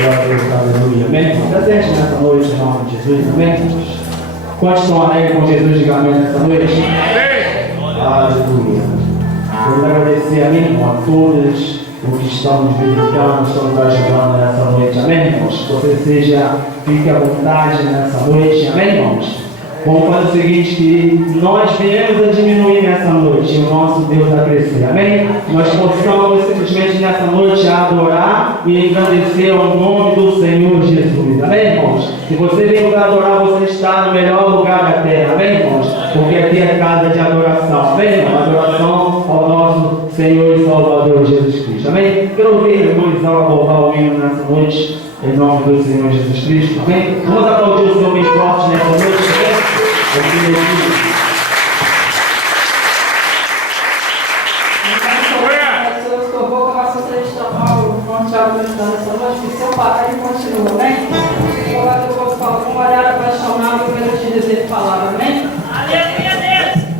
Glória a Deus, aleluia. Amém? Presente nessa noite, em nome de Jesus, amém? Quantos estão alegres com Jesus, diga amém nessa noite? Amém. Aleluia. Vamos agradecer, amém, irmão, a todos os que estão nos visitando, estão nos ajudando nessa noite, amém, irmãos? Que você fique à vontade nessa noite, amém, irmãos? Vamos fazer o seguinte, que nós viemos a diminuir nessa noite, e o nosso Deus a crescer, amém? Nós possamos simplesmente nessa noite adorar e engrandecer ao nome do Senhor Jesus, amém, irmãos? Se você veio para adorar, você está no melhor lugar da terra, amém, irmãos? Porque aqui é casa de adoração, amém, irmãos? Adoração ao nosso Senhor e Salvador Jesus Cristo, amém? Quero ouvir, irmão Isau, louvar o hino nessa noite, em nome do Senhor Jesus Cristo, amém? Vamos aplaudir o Senhor bem forte nessa noite, amém? Seu papai continua, amém? Agora eu vou falar com uma olhada apaixonada para eu te dizer palavra, amém? Aleluia, Deus!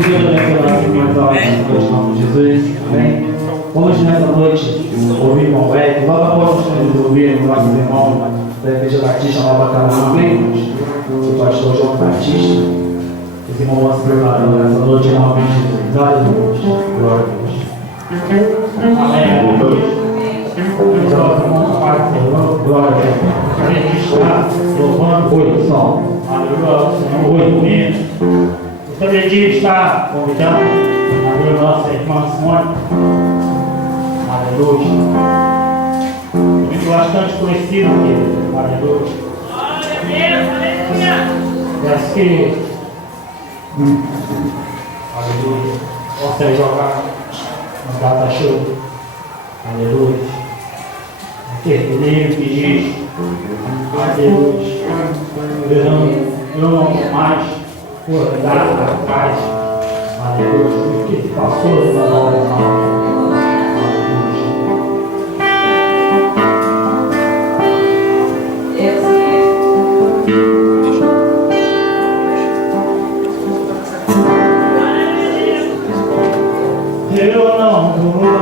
Obrigado pela mais noite, em nome de Jesus. Amém. Vamos nessa noite ouvir o irmão Eric. Logo após nós ouvir o nosso irmão da Igreja Batista Nova Canaã. Amém. O pastor João Batista. Esse irmão vai se preparando nessa noite em nome de Jesus. Glória a Deus. Glória a Deus. Amém. Glória a Deus. A gente está louvando o som. Aleluia. Senhor. Também está convidando a nossa irmã Simone. Aleluia. Muito bastante conhecido aqui. Aleluia. Peço que aleluia. Possa jogar no data show. Aleluia. Interferir, pedir. Aleluia. Eu não mais. Por dar a paz, aleluia, que passou na hora, eu não vou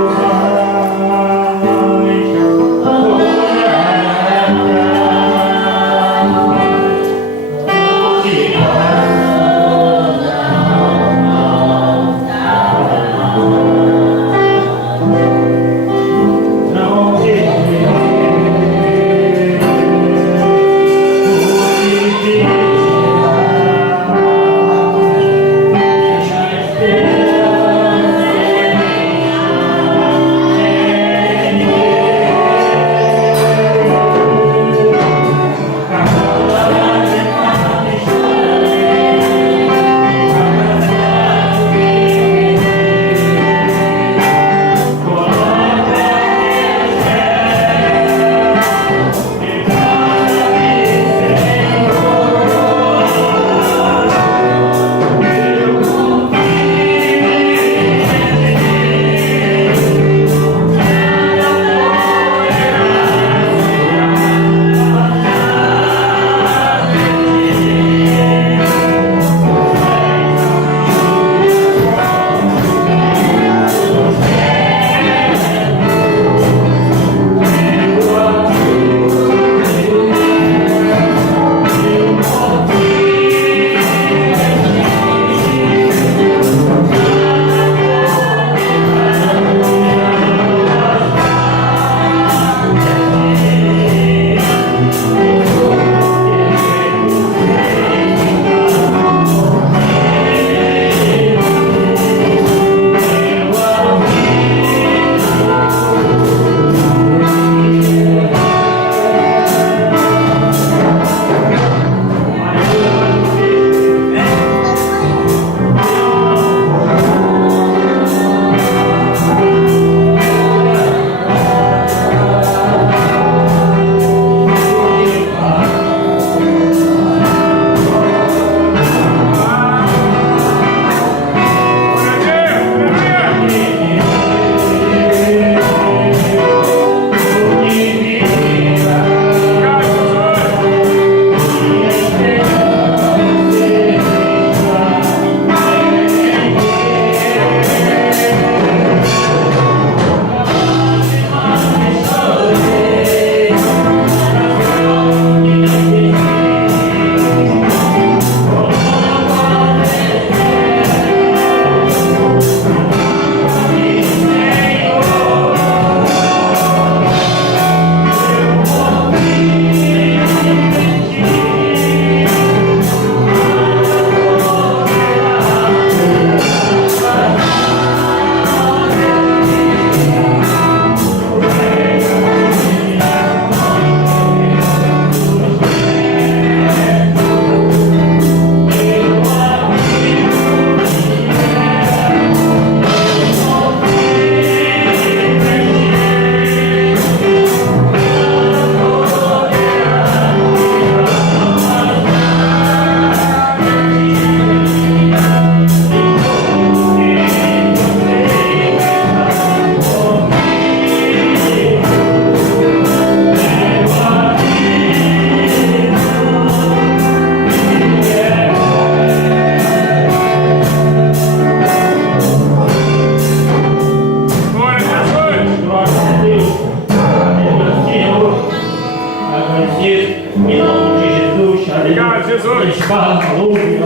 Jesus! Aleluia!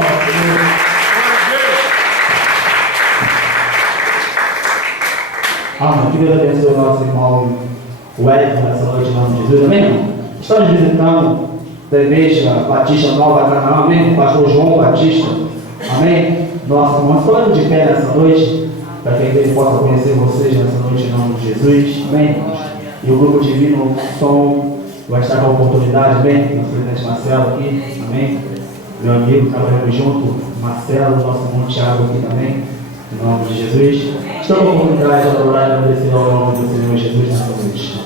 Amém. Que Deus abençoe o nosso irmão Wellington nessa noite em nome de Jesus. Amém? Estamos visitando da Igreja Batista Nova Canaã. Amém? Pastor João Batista. Amém? Nosso irmão, estamos de pé nessa noite para que a igreja possa conhecer vocês nessa noite em nome de Jesus. Amém? E o grupo Divino Som vai estar com a oportunidade. Amém? Nosso presidente Marcelo aqui. Amém? Meu amigo, trabalhamos junto. Marcelo, nosso irmão Thiago aqui também. Em nome de Jesus. Estamos com a oportunidade de adorar e agradecer ao nome do Senhor Jesus nessa noite.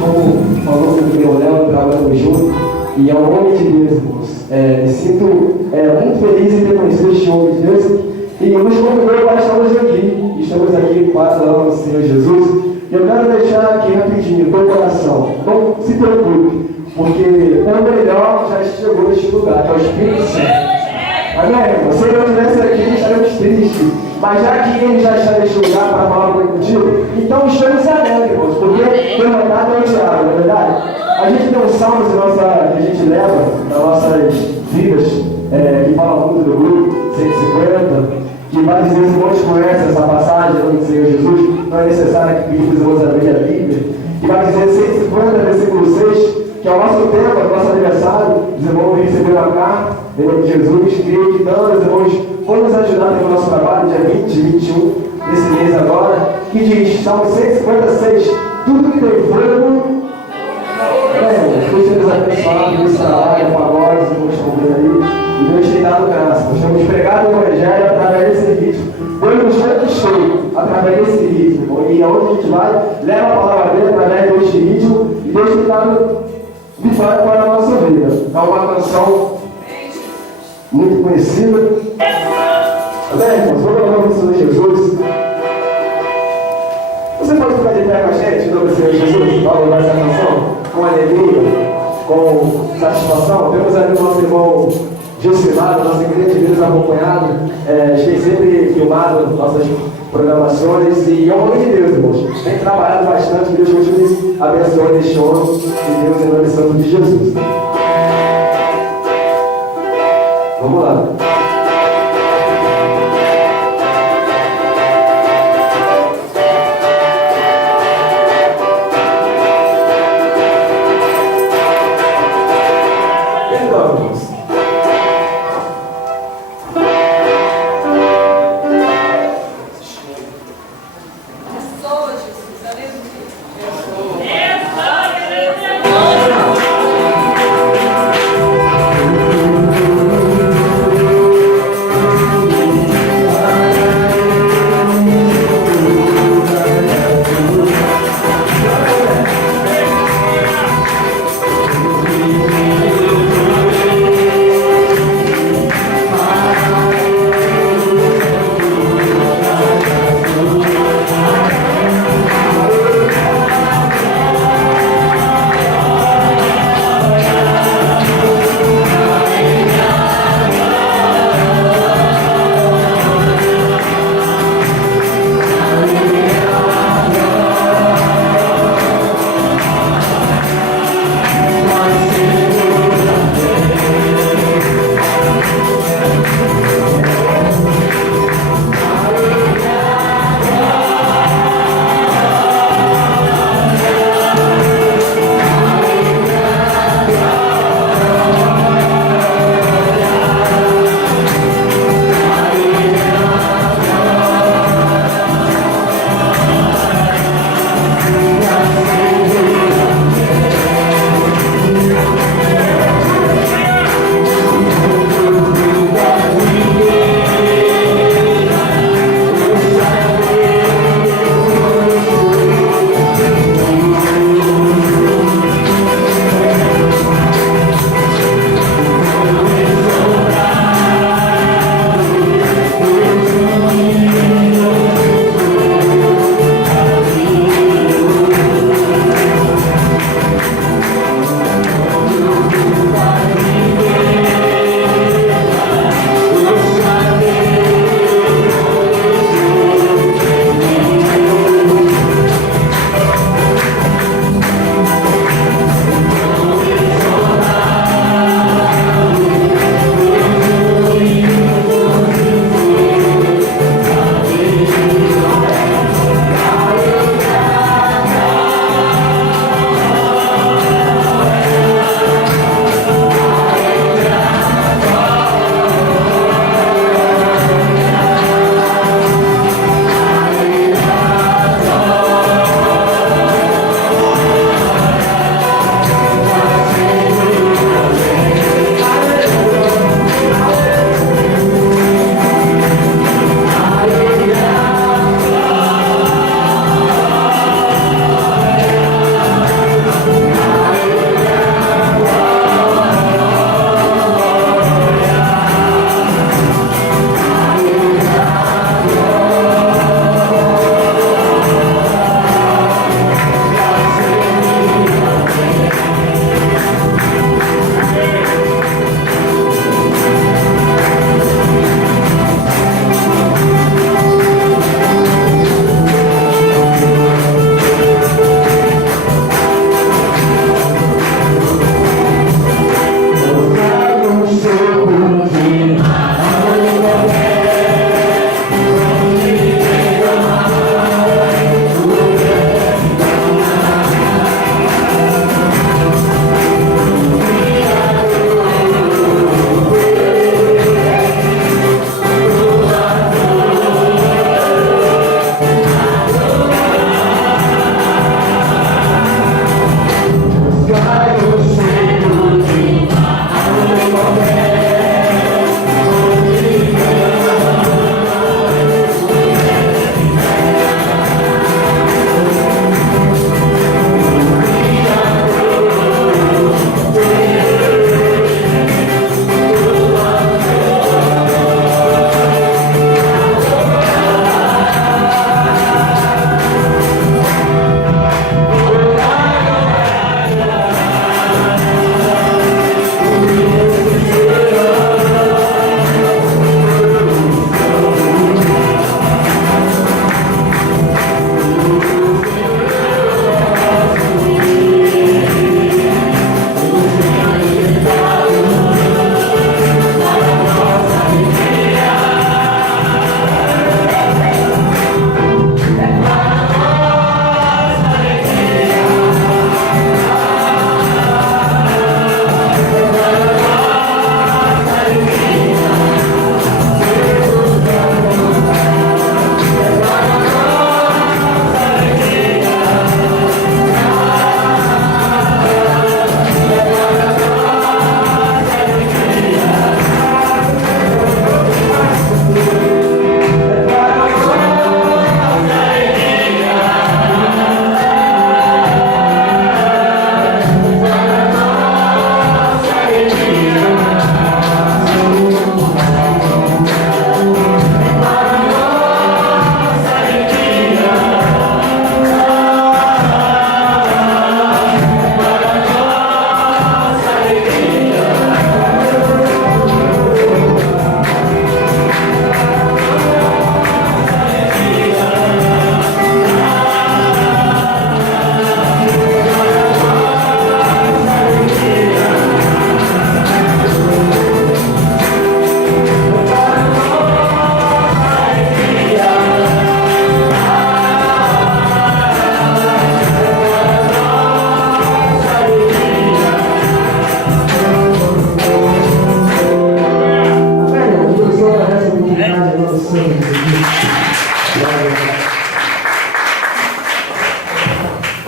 Como falou o meu Léo, trabalhamos junto, e é o nome de Deus, irmãos. Me sinto muito feliz em ter conhecido este homem de Deus e nos convidou para estarmos aqui. Estamos aqui para o nome do Senhor Jesus. E eu quero deixar aqui rapidinho, do coração, não se preocupe, porque o melhor já chegou neste lugar, que é o Espírito Santo. Amém? Se ele não estivesse aqui, estaremos tristes. Mas já que ele já está neste lugar para falar contigo, então estamos alegres, irmãos, porque foi mandado ao diabo, não é verdade? A gente tem uns salmos que a gente leva nas nossas vidas, que fala muito do grupo, 150, que vários irmãos conhecem essa passagem do Senhor Jesus, não é necessário que pedimos os irmãos a abrir a Bíblia, que vai dizer 150, versículo 6, que é o nosso tempo, é o nosso aniversário. Os irmãos receberam a carta, em nome de Jesus, creio que então os irmãos vão nos ajudar no nosso trabalho, dia 20, 21, desse mês agora, que diz, Salmo 156, tudo que tem fogo, Deus tem nos abençoado nesse trabalho, com agora, os irmãos estão vendo aí, e Deus tem dado graça. Nós temos pregado o Evangelho através desse ritmo. Deus nos conquistou através desse ritmo, e aonde a gente vai, leva a palavra dele através deste ritmo, e Deus tem dado vitória para a nossa vida. É uma canção muito conhecida. Amém, irmãos? Vamos louvar o Senhor Jesus. Você pode ficar de pé com a gente, em nome do Senhor Jesus? Vamos louvar essa canção com alegria, com satisfação. Temos ali o nosso irmão Josimar, nossa igreja de Deus acompanhado. Tem sempre filmado nossas programações e é o nome de Deus, irmãos. Tem trabalhado bastante, que Deus continue abençoando este homem e Deus em nome santo de Jesus. Vamos lá.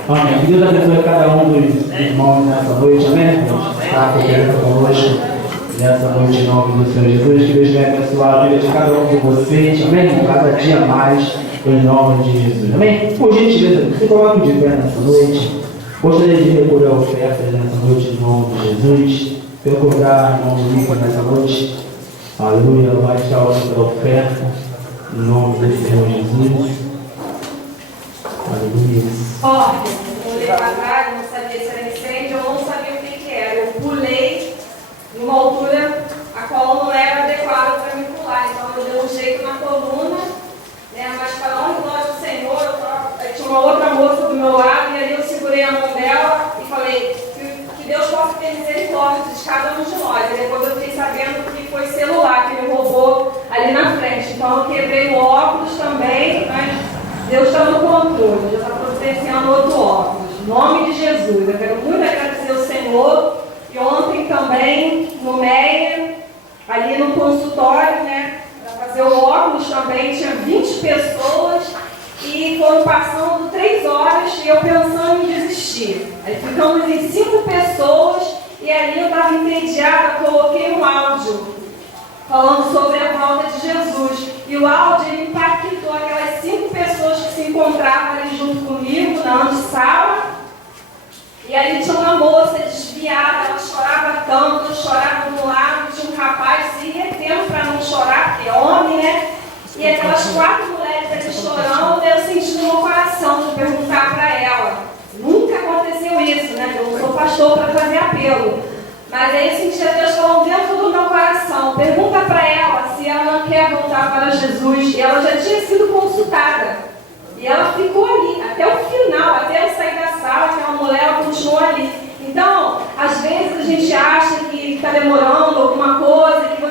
Amém. Que Deus abençoe cada um dos irmãos nessa noite, amém? Está cooperando conosco nessa noite em nome do Senhor Jesus. Que Deus venha abençoar a vida de cada um de vocês, amém? Cada dia mais, em nome de Jesus, amém? Por gentileza, se coloque de pé nessa noite. Gostaria de recolher ofertas nessa noite em nome de Jesus. Recordar o irmão Nico nessa noite. Aleluia, vai estar outra oferta em nome do Senhor Jesus. Aleluia. Forte, eu olhei para trás, não sabia se era incêndio, eu não sabia o que era. Eu pulei numa altura a qual não era adequada para me pular. Então eu dei um jeito na coluna, né? Mas para onde glória do Senhor, tinha uma outra moça do meu lado, e ali eu segurei a mão dela e falei que Deus possa ter misericórdia de cada um de nós. E depois eu fiquei sabendo que foi celular que me roubou ali na frente. Então eu quebrei o óculos também, mas Deus está no controle, Deus está providenciando outro óculos. Em nome de Jesus, eu quero muito agradecer ao Senhor. E ontem também, no Meia, ali no consultório, né, para fazer o óculos também, tinha 20 pessoas e foram passando 3 horas e eu pensando em desistir. Aí ficamos em 5 pessoas e ali eu estava entediada, coloquei um áudio falando sobre a volta de Jesus. E o áudio ele impactou aquelas 5 pessoas que se encontravam ali junto comigo na antessala. E ali tinha uma moça desviada, ela chorava tanto, eu chorava do lado, tinha um rapaz se retendo para não chorar, porque é homem, né? E aquelas 4 mulheres ali chorando, eu senti no meu coração de perguntar para ela. Nunca aconteceu isso, né? Eu não sou pastor para fazer apelo. Mas aí eu senti a Deus falando dentro do meu coração. Pergunta para ela se ela não quer voltar para Jesus. E ela já tinha sido consultada. E ela ficou ali, até o final, até eu sair da sala, aquela mulher, ela continuou ali. Então, às vezes a gente acha que está demorando alguma coisa, que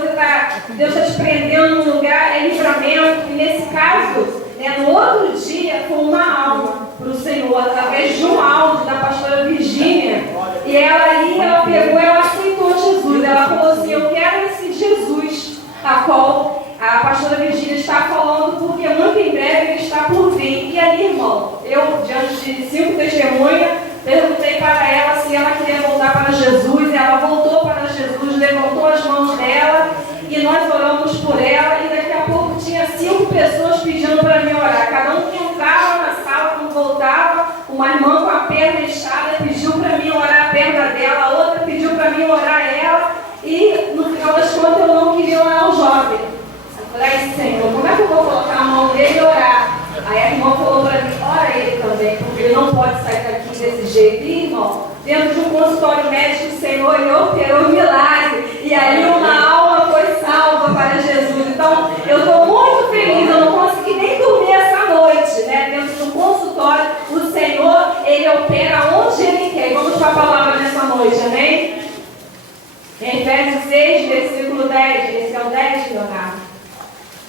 Deus está te prendendo num lugar, é livramento. E nesse caso, né, no outro dia, foi uma alma para o Senhor, através de um áudio da pastora Virgínia. E ela ali, ela pegou, ela aceitou Jesus. Ela falou assim, eu quero esse Jesus, a qual a pastora Virgínia está falando, porque muito em breve ele está por vir. E ali, irmão, eu, diante de 5 testemunhas, perguntei para ela se ela queria voltar para Jesus. E ela voltou para Jesus, levantou as mãos dela e nós oramos por ela. E daqui a pouco tinha 5 pessoas pedindo para mim orar. Cada um que entrava na sala, quando voltava, uma irmã com a perna inchada pediu para mim orar a perna dela, a outra pediu para mim orar ela. E no final das contas eu não queria orar o jovem. Eu falei, Senhor, como é que eu vou colocar a mão dele e orar? Aí a irmã falou para mim, ora ele também, porque ele não pode sair daqui desse jeito. E, irmão, dentro de um consultório médico, o Senhor, ele operou um milagre. E aí uma alma foi salva para Jesus. Então, eu estou muito feliz, eu não consegui nem dormir essa noite, né? Dentro do consultório, o Senhor, ele opera onde ele quer. E vamos para a palavra nessa noite, amém? Em Efésios 6, versículo 10, esse é o 10, Leonardo.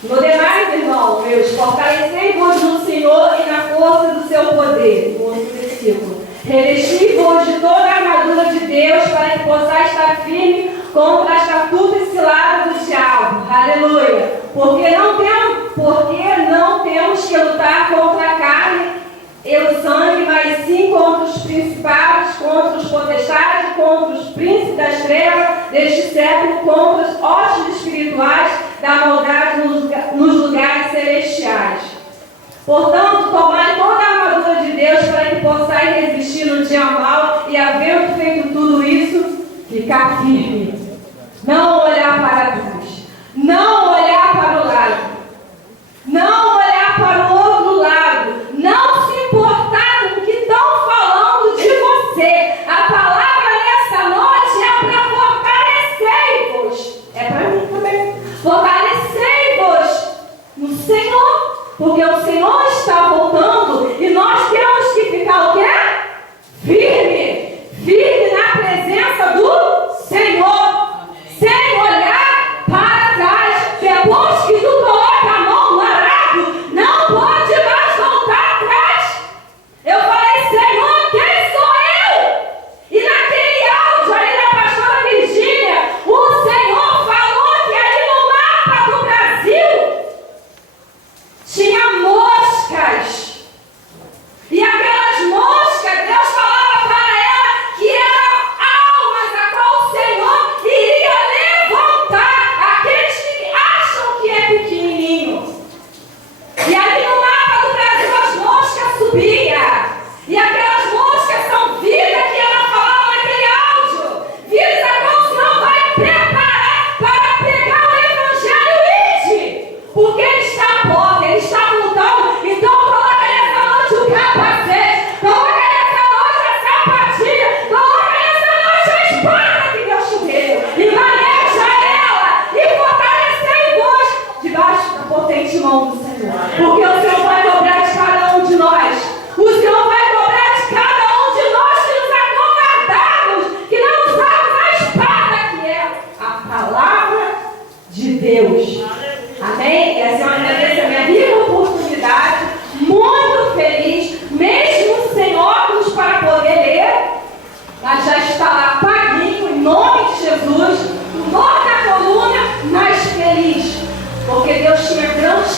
No demais, irmão, meus, fortalecei-vos no Senhor e na força do seu poder. No outro versículo. Revesti-vos de toda a armadura de Deus para que possais estar firme contra as astutas ciladas do diabo. Aleluia. Porque não temos que lutar contra a carne e o sangue, mas sim contra os principados, contra os potestades, contra os príncipes das trevas deste século, contra os hostes espirituais da maldade nos lugares celestiais. Portanto, tomai toda a armadura de Deus para que possais resistir no dia mau e, havendo feito tudo isso, ficar firme. Não olhar para a cruz, não olhar para o lado, não olhar para o outro lado, não se importar com o que estão falando de você. A palavra nessa noite é para fortalecer-vos. É para mim também. Fortalecei-vos no Senhor, porque o Senhor está voltando e nós temos que ficar o quê? Firme na presença do Senhor. Senhor.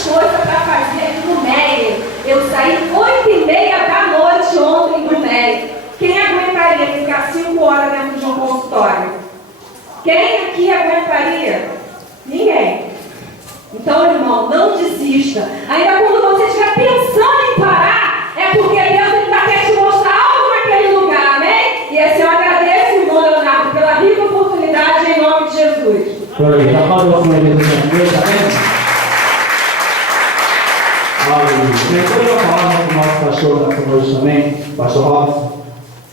coisas para fazer aqui no Meyer. Eu saí 8h30 da noite ontem do Meyer. Quem aguentaria ficar 5 horas dentro de um consultório? Quem aqui aguentaria? Ninguém. Então, irmão, não desista. Ainda quando você estiver pensando em parar, é porque Deus ainda quer te mostrar algo naquele lugar, amém? E assim eu agradeço, irmão Leonardo, pela rica oportunidade em nome de Jesus. Glória a Deus, amém? Aleluia. Depois eu falar com o nosso pastor nessa noite também, pastor Robson,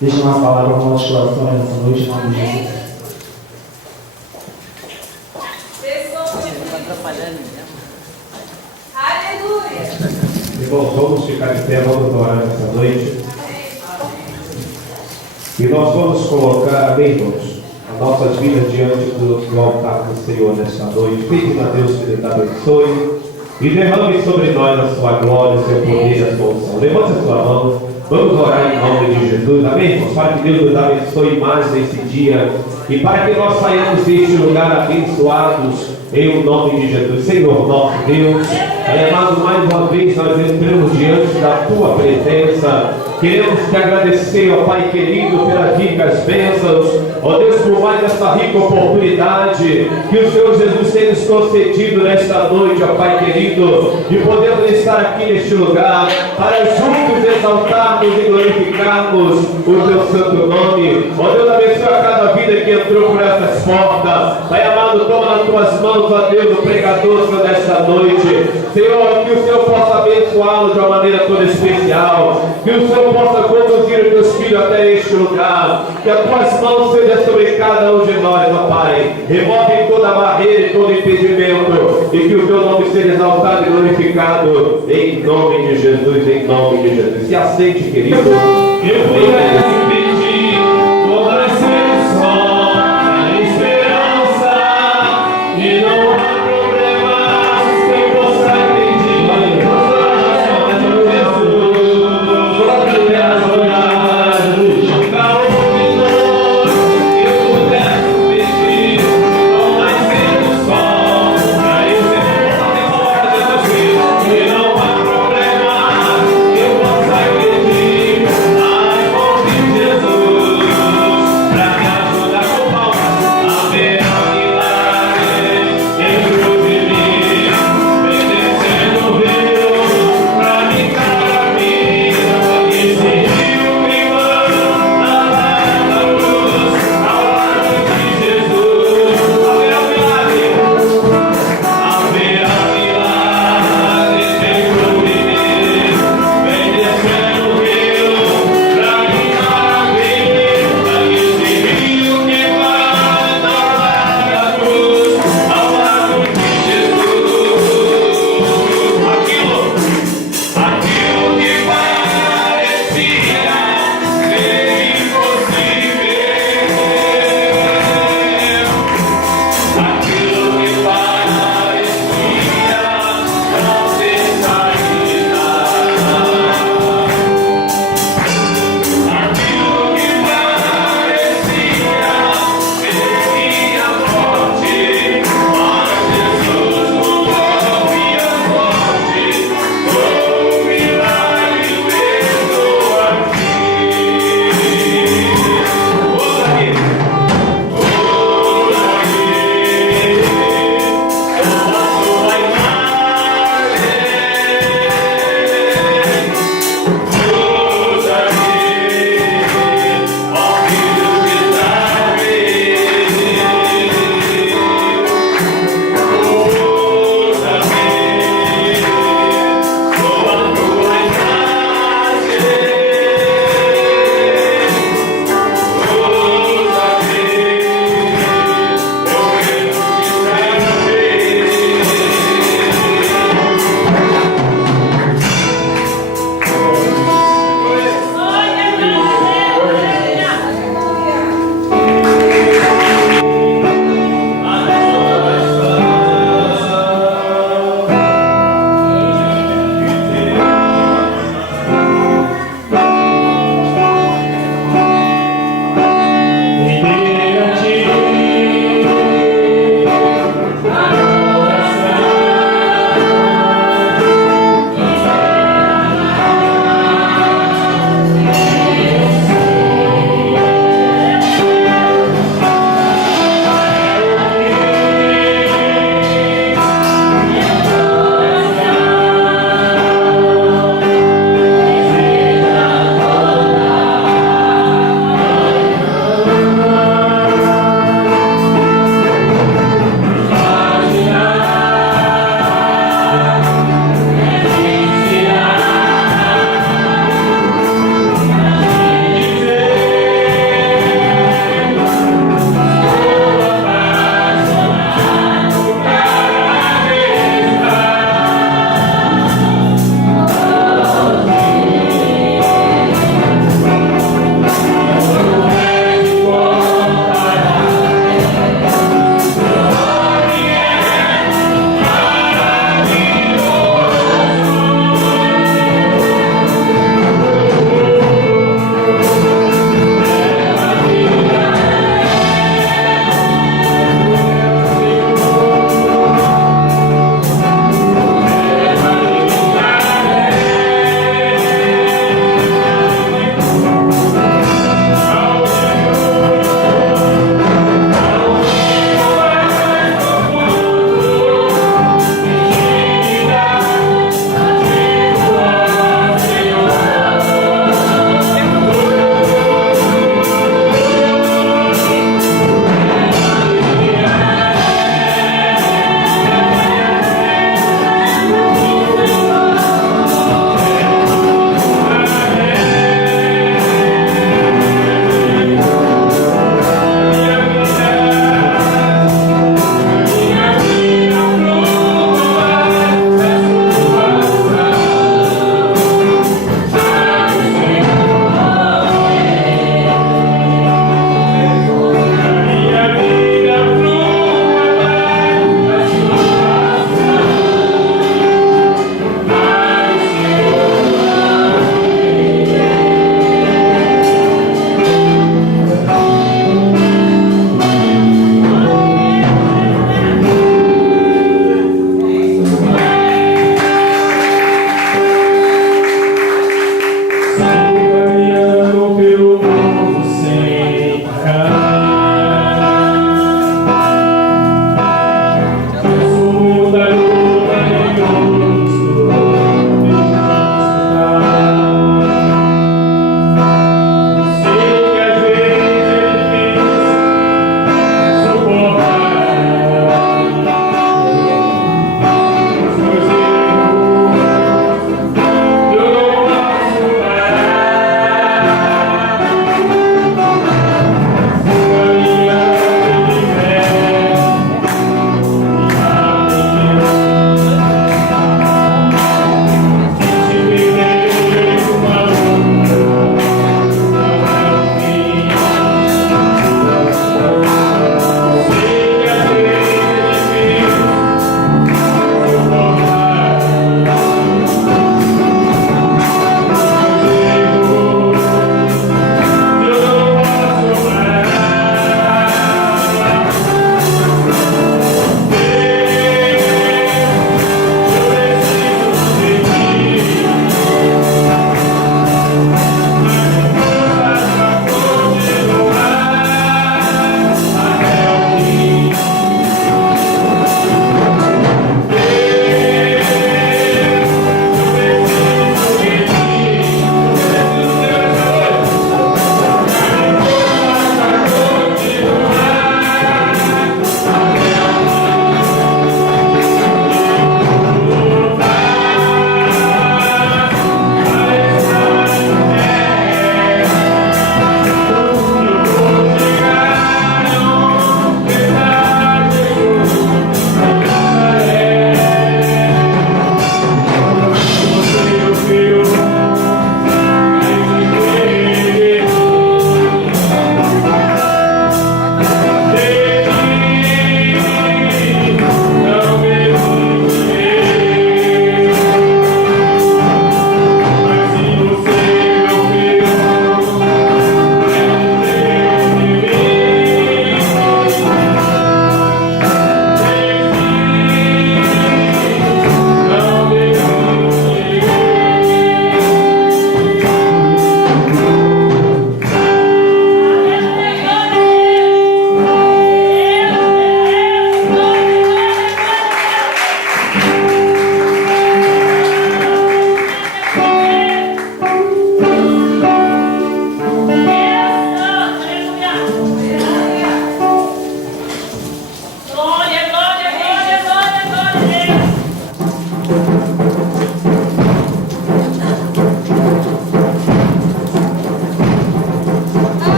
deixa uma palavra para os nossos corações nessa noite, em nome de Jesus. Aleluia. Irmãos, vamos ficar de pé, vamos orar nessa noite. E nós vamos colocar, amém, irmãos, as nossas vidas diante do altar do Senhor nesta noite. Pedindo a Deus que Ele abençoe e derrame sobre nós a sua glória, o seu poder e a sua unção. Levante a sua mão, vamos orar em nome de Jesus, amém, irmãos? Para que Deus nos abençoe mais nesse dia e para que nós saiamos deste lugar abençoados em o nome de Jesus. Senhor nosso Deus, amado, mais uma vez nós entramos diante da Tua presença. Queremos te agradecer, ó Pai querido, pelas ricas bênçãos, ó Deus, por mais essa rica oportunidade que o Senhor Jesus tem nos concedido nesta noite, ó Pai querido, de podermos estar aqui neste lugar, para juntos exaltarmos e glorificarmos o Teu santo nome. Ó Deus, abençoe a cada vida que entrou por essas portas. Pai amado, toma nas Tuas mãos, ó Deus, o pregador desta noite. Senhor, que o Senhor possa abençoá-lo de uma maneira toda especial, que o Senhor possa conduzir os Teus filhos até este lugar, que as Tuas mãos sejam sobre cada um de nós, ó Pai. Remove toda a barreira e todo impedimento, e que o Teu nome seja exaltado e glorificado, em nome de Jesus, em nome de Jesus. Se aceite, querido. Eu vou pedir toda a expressão, a esperança, e não há Não há problema, eu posso pedir.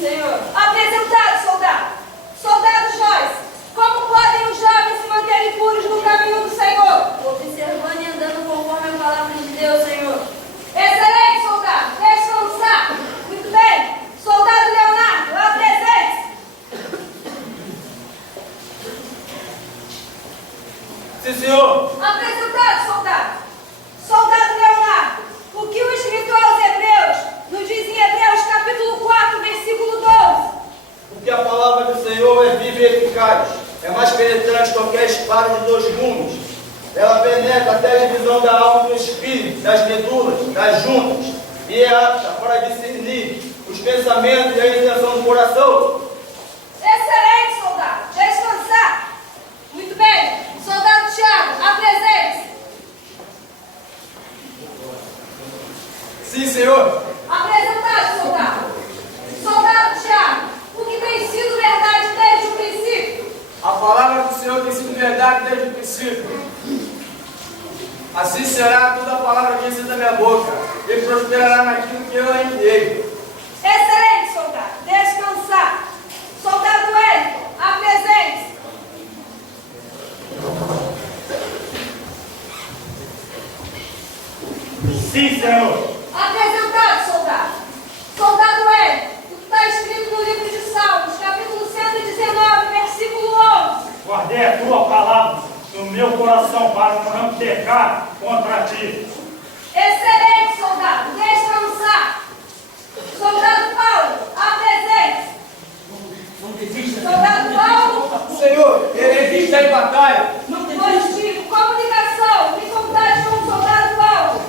Senhor. Apresentado, soldado. Soldado Joyce, como podem os jovens se manterem puros no caminho do Senhor? Observando e andando conforme a palavra de Deus, Senhor. Excelente, soldado. Descansar. Muito bem. Soldado Leonardo, apresente-se. Sim, senhor. Apresentado, soldado. Soldado Leonardo, o que o escritor aos Hebreus nos diz em Hebreus capítulo 4, versículo 12? Porque a palavra do Senhor é viva e eficaz, é mais penetrante que qualquer espada de dois gumes. Ela penetra até a divisão da alma e do espírito, das medulas, das juntas, e é apta para discernir os pensamentos e a intenção do coração. Excelente, soldado. Descansar. Muito bem. Soldado Tiago, apresente-se. Sim, senhor. Apresentado, soldado. Soldado Tiago, o que tem sido verdade desde o princípio? A palavra do Senhor tem sido verdade desde o princípio. Assim será toda a palavra que sai da minha boca, e prosperará naquilo que eu a enviei. Excelente, soldado. Descansar. Soldado Wellington, apresente-se. Sim, Senhor. Apresentado, soldado. Soldado Wellington, o que está escrito no livro de Salmos, capítulo 119, versículo 11. Guardei a tua palavra no meu coração para não pecar contra ti. Excelente, soldado. Descansar. Soldado Paulo, apresente-se. Soldado Paulo, Senhor, ele está em batalha. positivo, comunicação, me contate com o soldado Paulo.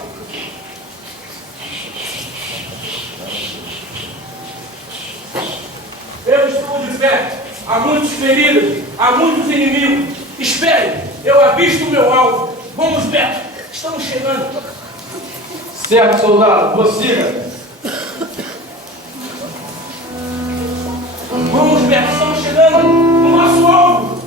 Eu estou de pé. Há muitos feridos, há muitos inimigos. Espere, eu avisto o meu alvo. Vamos, Beto, estamos chegando. Certo, soldado, prossiga. Vamos, Beto, estamos chegando no nosso alvo.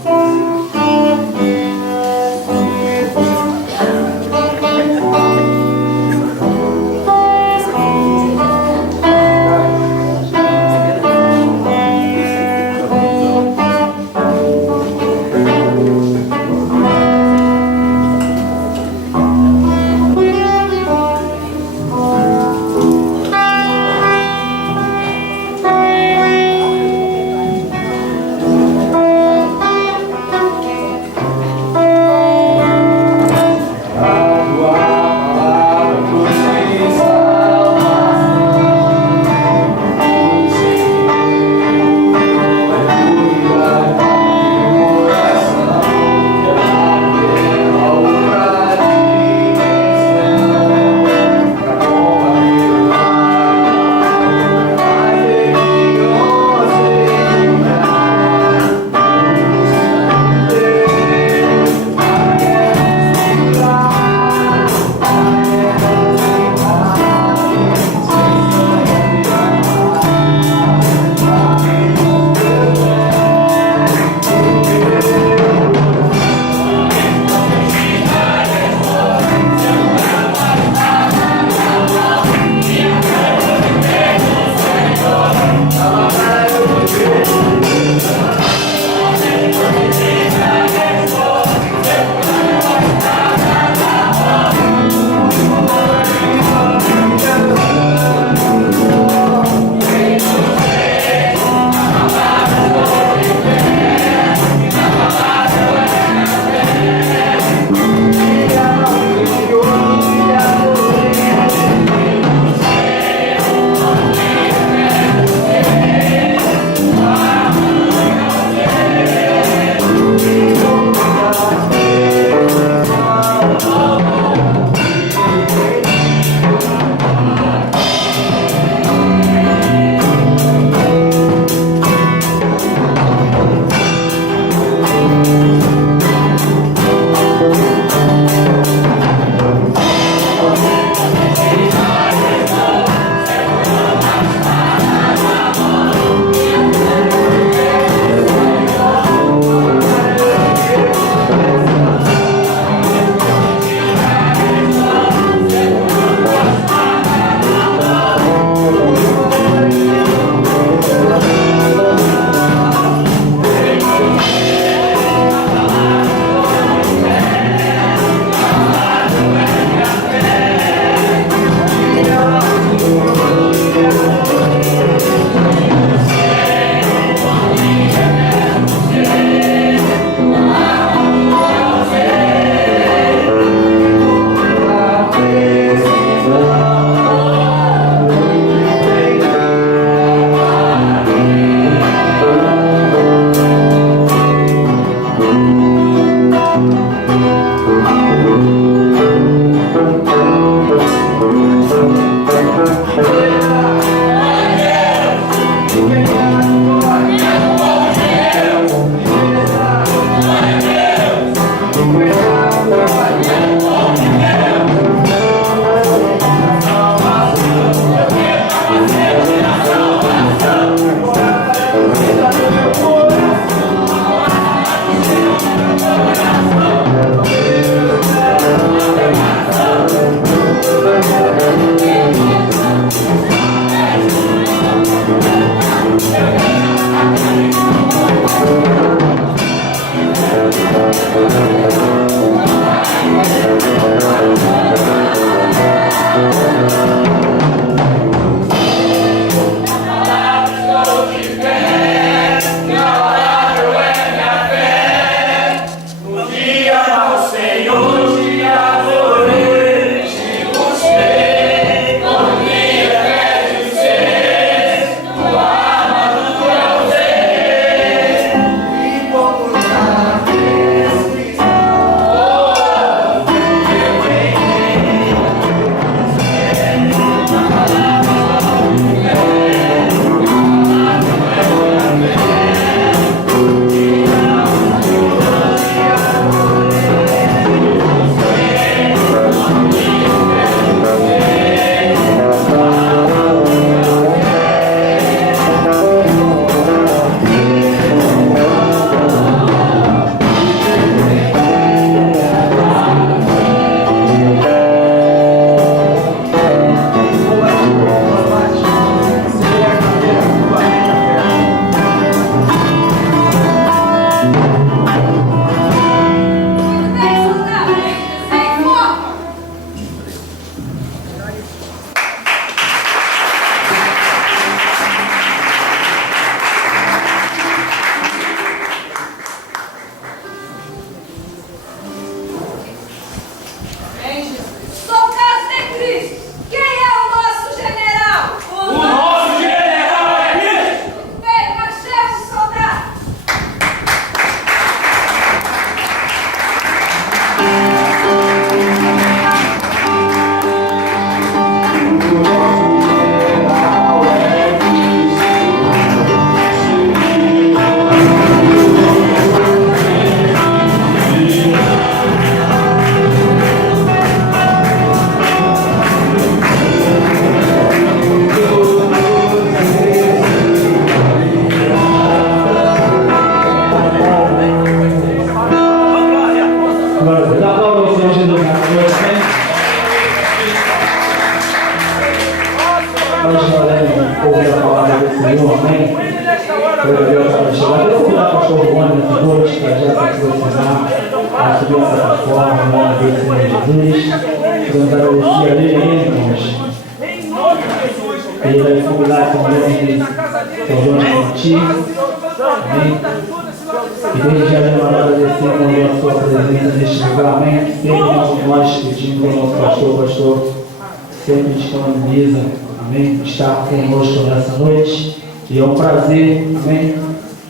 Sempre disponibiliza, amém, estar conosco nessa noite. E é um prazer, amém,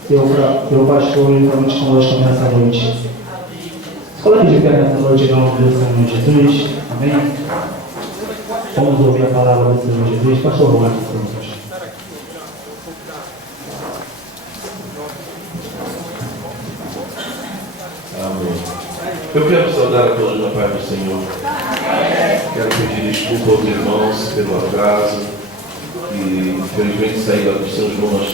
ter o pastor juntamente conosco nessa noite. Coloque de pé nessa noite em nome do Senhor Jesus, amém. Vamos ouvir a palavra do Senhor Jesus. Pastor Juan, por favor. Amém. Eu quero saudar a todos na paz do Senhor. Quero pedir desculpa aos irmãos pelo atraso, que infelizmente saíram dos São João,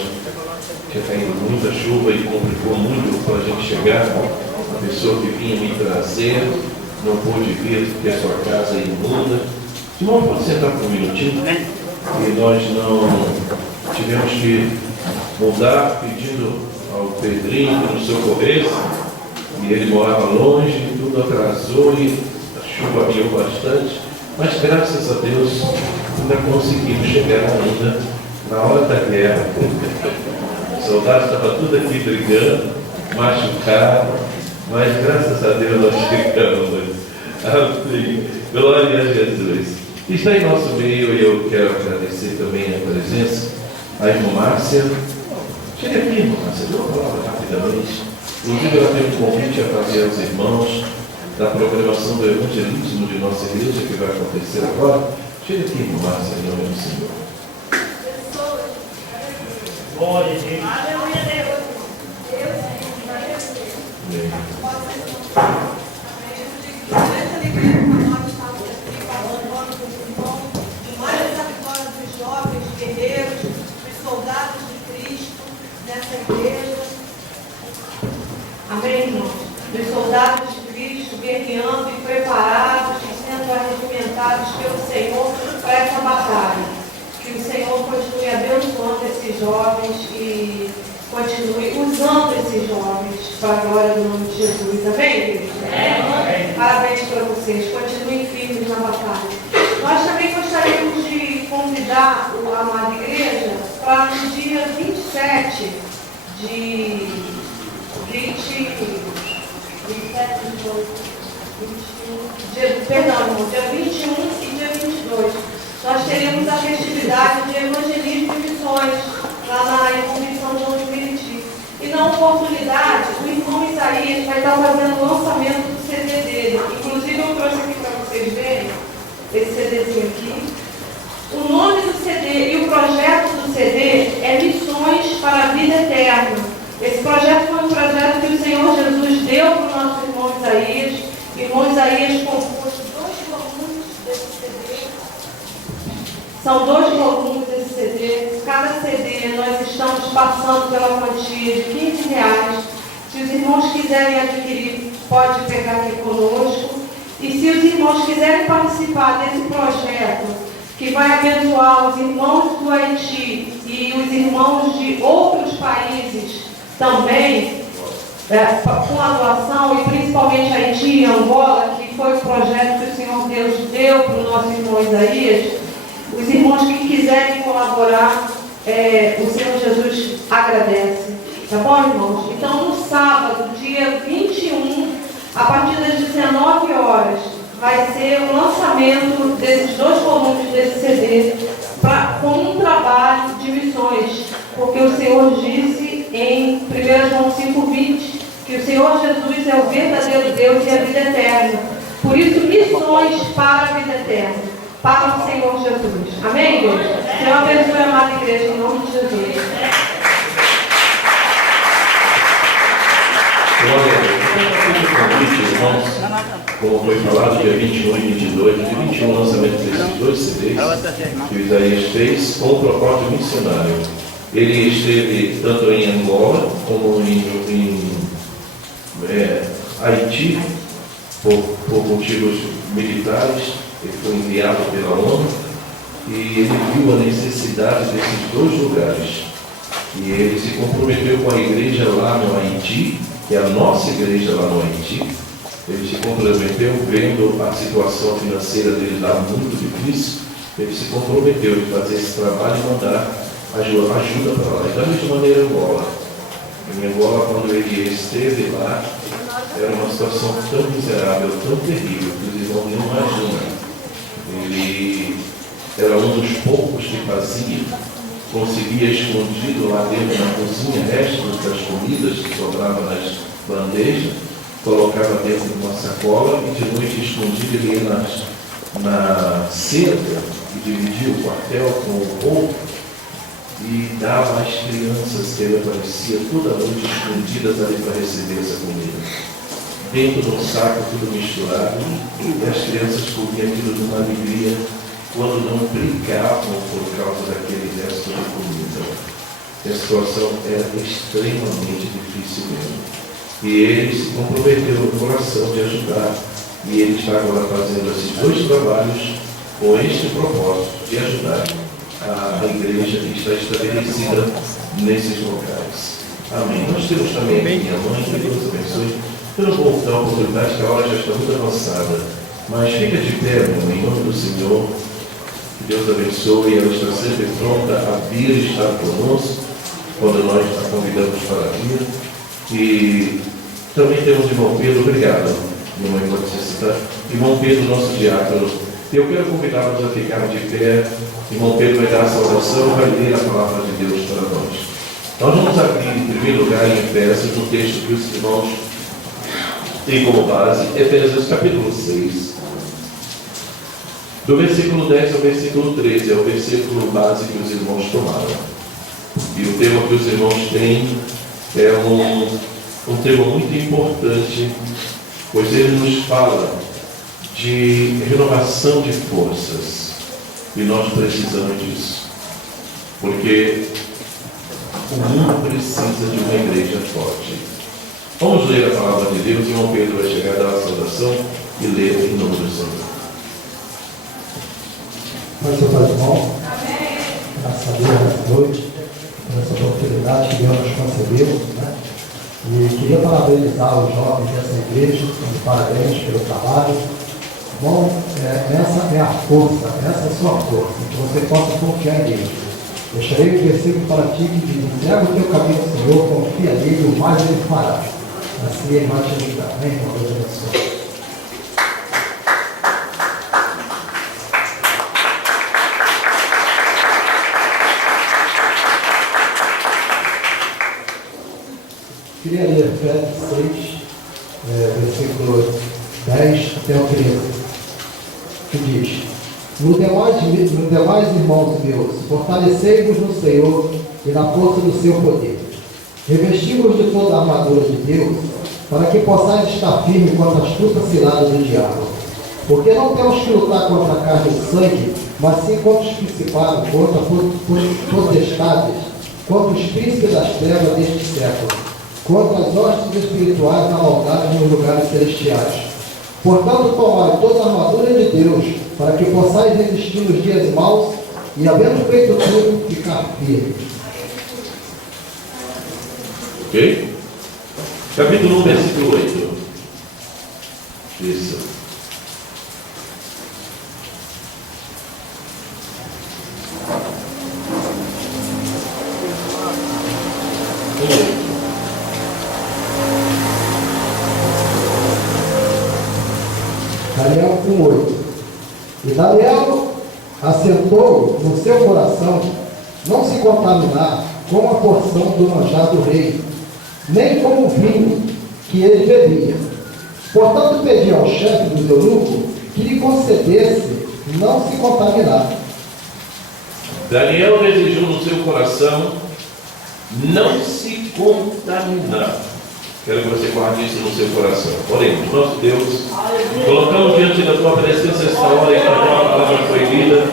tinha caído muita chuva e complicou muito para a gente chegar. A pessoa que vinha me trazer não pôde vir porque a sua casa é imunda. Irmão, pode sentar por um minutinho? E nós não tivemos que mudar, pedindo ao Pedrinho que nos socorresse, e ele morava longe, tudo atrasou e a chuva abriu bastante. Mas graças a Deus ainda conseguimos chegar ainda na hora da guerra. Os soldados estavam tudo aqui brigando, machucados, mas graças a Deus nós chegamos. Amém. Glória a Jesus. Está em nosso meio e eu quero agradecer também a presença da irmã Márcia. Chega aqui, irmã Márcia, dê uma palavra rapidamente. Inclusive ela tem um convite a fazer aos irmãos da programação do evangelismo de nossa igreja, que vai acontecer agora. Chega aqui, irmã Márcia, em nome do Senhor. Glória a Deus. jovens e continue usando esses jovens para a glória do nome de Jesus. Amém, igreja? Amém. Parabéns para vocês. Continuem firmes na batalha. Nós também gostaríamos de convidar a amada igreja para no dia 27 de 27 dia 21 e dia 22. Nós teremos a festividade de evangelismo e missões lá na Convenção de João de Meriti. E na oportunidade, o irmão Isaías vai estar fazendo o lançamento do CD dele. Inclusive eu trouxe aqui para vocês verem esse CDzinho aqui. O nome do CD e o projeto do CD é Missões para a Vida Eterna. Esse projeto foi um projeto que o Senhor Jesus deu para o nosso irmão Isaías. O irmão Isaías compôs 2 volumes desse CD. São 2 volumes desse CD. Cada CD nós estamos passando pela quantia de R$15. Se os irmãos quiserem adquirir, pode pegar aqui conosco. E se os irmãos quiserem participar desse projeto, que vai abençoar os irmãos do Haiti e os irmãos de outros países também, com a doação, e principalmente Haiti e Angola, que foi o projeto que o Senhor Deus deu para o nosso irmão Isaías, os irmãos que quiserem colaborar, o Senhor Jesus agradece. Tá bom, irmãos? Então, no sábado, dia 21, a partir das 19 horas, vai ser o lançamento desses 2 volumes desse CD com um trabalho de missões, porque o Senhor disse em 1 João 5,20 que o Senhor Jesus é o verdadeiro Deus e a vida eterna. Por isso, missões para a vida eterna, para o Senhor Jesus. Amém, igreja? Senhor, abençoe a amada igreja em nome de Jesus. Glória a Deus. Convite, irmãos, como foi falado, dia 21 e 22, dia 21 o lançamento desses 2 CDs que o Isaías fez com o propósito missionário. Ele esteve tanto em Angola como em Haiti, por motivos militares. Ele foi enviado pela ONU e ele viu a necessidade desses 2 lugares. E ele se comprometeu com a igreja lá no Haiti, que é a nossa igreja lá no Haiti. Ele se comprometeu, vendo a situação financeira dele lá muito difícil, ele se comprometeu de fazer esse trabalho e mandar ajuda para lá. E da mesma maneira Angola. Em Angola, quando ele esteve lá, era uma situação tão miserável, tão terrível, que os irmãos não imaginam. Ele era um dos poucos que conseguia escondido lá dentro na cozinha restos das comidas que sobravam nas bandejas, colocava dentro de uma sacola e de noite escondido ele ia na cerca e dividia o quartel com o povo e dava às crianças que ele aparecia toda noite escondidas ali para receber essa comida. Dentro de um saco, tudo misturado, e as crianças comiam aquilo de uma alegria quando não brigavam por causa daquele resto de comida. A situação era extremamente difícil mesmo. E ele se comprometeu no coração de ajudar. E ele está agora fazendo esses 2 trabalhos com este propósito de ajudar a igreja que está estabelecida nesses locais. Amém. Nós temos também aqui a mãe, que Deus abençoe. Eu não vou dar a oportunidade, que a hora já está muito avançada. Mas fica de pé, irmão, em nome do Senhor. Que Deus abençoe. Ela está sempre pronta a vir e estar conosco quando nós a convidamos para vir. E também temos o irmão Pedro. Obrigado, irmão, pode se citar. Irmão Pedro, nosso diácono. Eu quero convidá-los a ficar de pé. Irmão Pedro vai dar a saudação e vai ler a palavra de Deus para nós. Nós vamos abrir, em primeiro lugar, em Efésios, um texto que os irmãos têm como base, Efésios capítulo 6. Do versículo 10 ao versículo 13, é o versículo base que os irmãos tomaram. E o tema que os irmãos têm é um tema muito importante, pois ele nos fala de renovação de forças. E nós precisamos disso. Porque o mundo precisa de uma igreja forte. Vamos ler a palavra de Deus. O irmão Pedro vai chegar a dar a saudação e ler em nome do Senhor. Pode ser, irmão? Amém. Graças a Deus, nessa noite, que Deus nos concedeu, né? E queria parabenizar os jovens dessa igreja, parabéns pelo trabalho. Bom, essa é a força, essa é a sua força, que você possa confiar nele. Deixarei o versículo para ti que diz: entrega o teu caminho ao Senhor, confia nele, o mais ele fará. Assim ele vai te ajudar. Amém, irmão? Deus abençoe. Queria ler Efésios 6, versículo 10 até o 13, que diz: No demais, irmãos meus, fortalecei-vos no Senhor e na força do seu poder. Revesti-vos de toda a armadura de Deus, para que possais estar firme contra as astutas ciladas do diabo. Porque não temos que lutar contra a carne e sangue, mas sim contra os principados, contra potestades, contra os príncipes das trevas deste século, contra as hostes espirituais na maldade nos lugares celestiais. Portanto, tomai toda a armadura de Deus, para que possais resistir nos dias maus e, havendo feito tudo, ficar firme. Ok? Capítulo 1, versículo 8. Isso. Daniel 1:8. E Daniel assentou no seu coração não se contaminar com a porção do manjar do rei, nem com o vinho que ele bebia. Portanto, pedi ao chefe dos eunucos que lhe concedesse não se contaminar. Daniel desejou no seu coração não se contaminar. Quero que você guarde isso no seu coração. Oremos. Nosso Deus, colocamos diante da tua presença esta hora em que a tua palavra foi lida.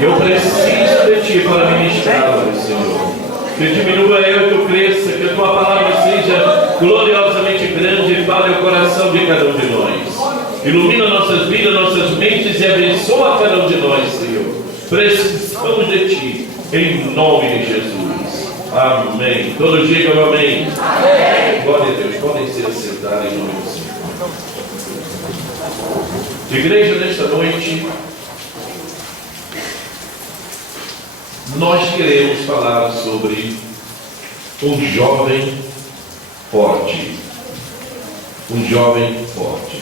Eu preciso de ti para ministrá-la, Senhor. Que diminua eu, que eu cresça, que a tua palavra seja gloriosamente grande e fale ao coração de cada um de nós. Ilumina nossas vidas, nossas mentes e abençoa cada um de nós, Senhor. Precisamos de ti, em nome de Jesus. Amém. Todos digam amém. Amém. Glória a Deus. Podem se assentar em nome do Senhor. Igreja, nesta noite, nós queremos falar sobre um jovem forte. Um jovem forte.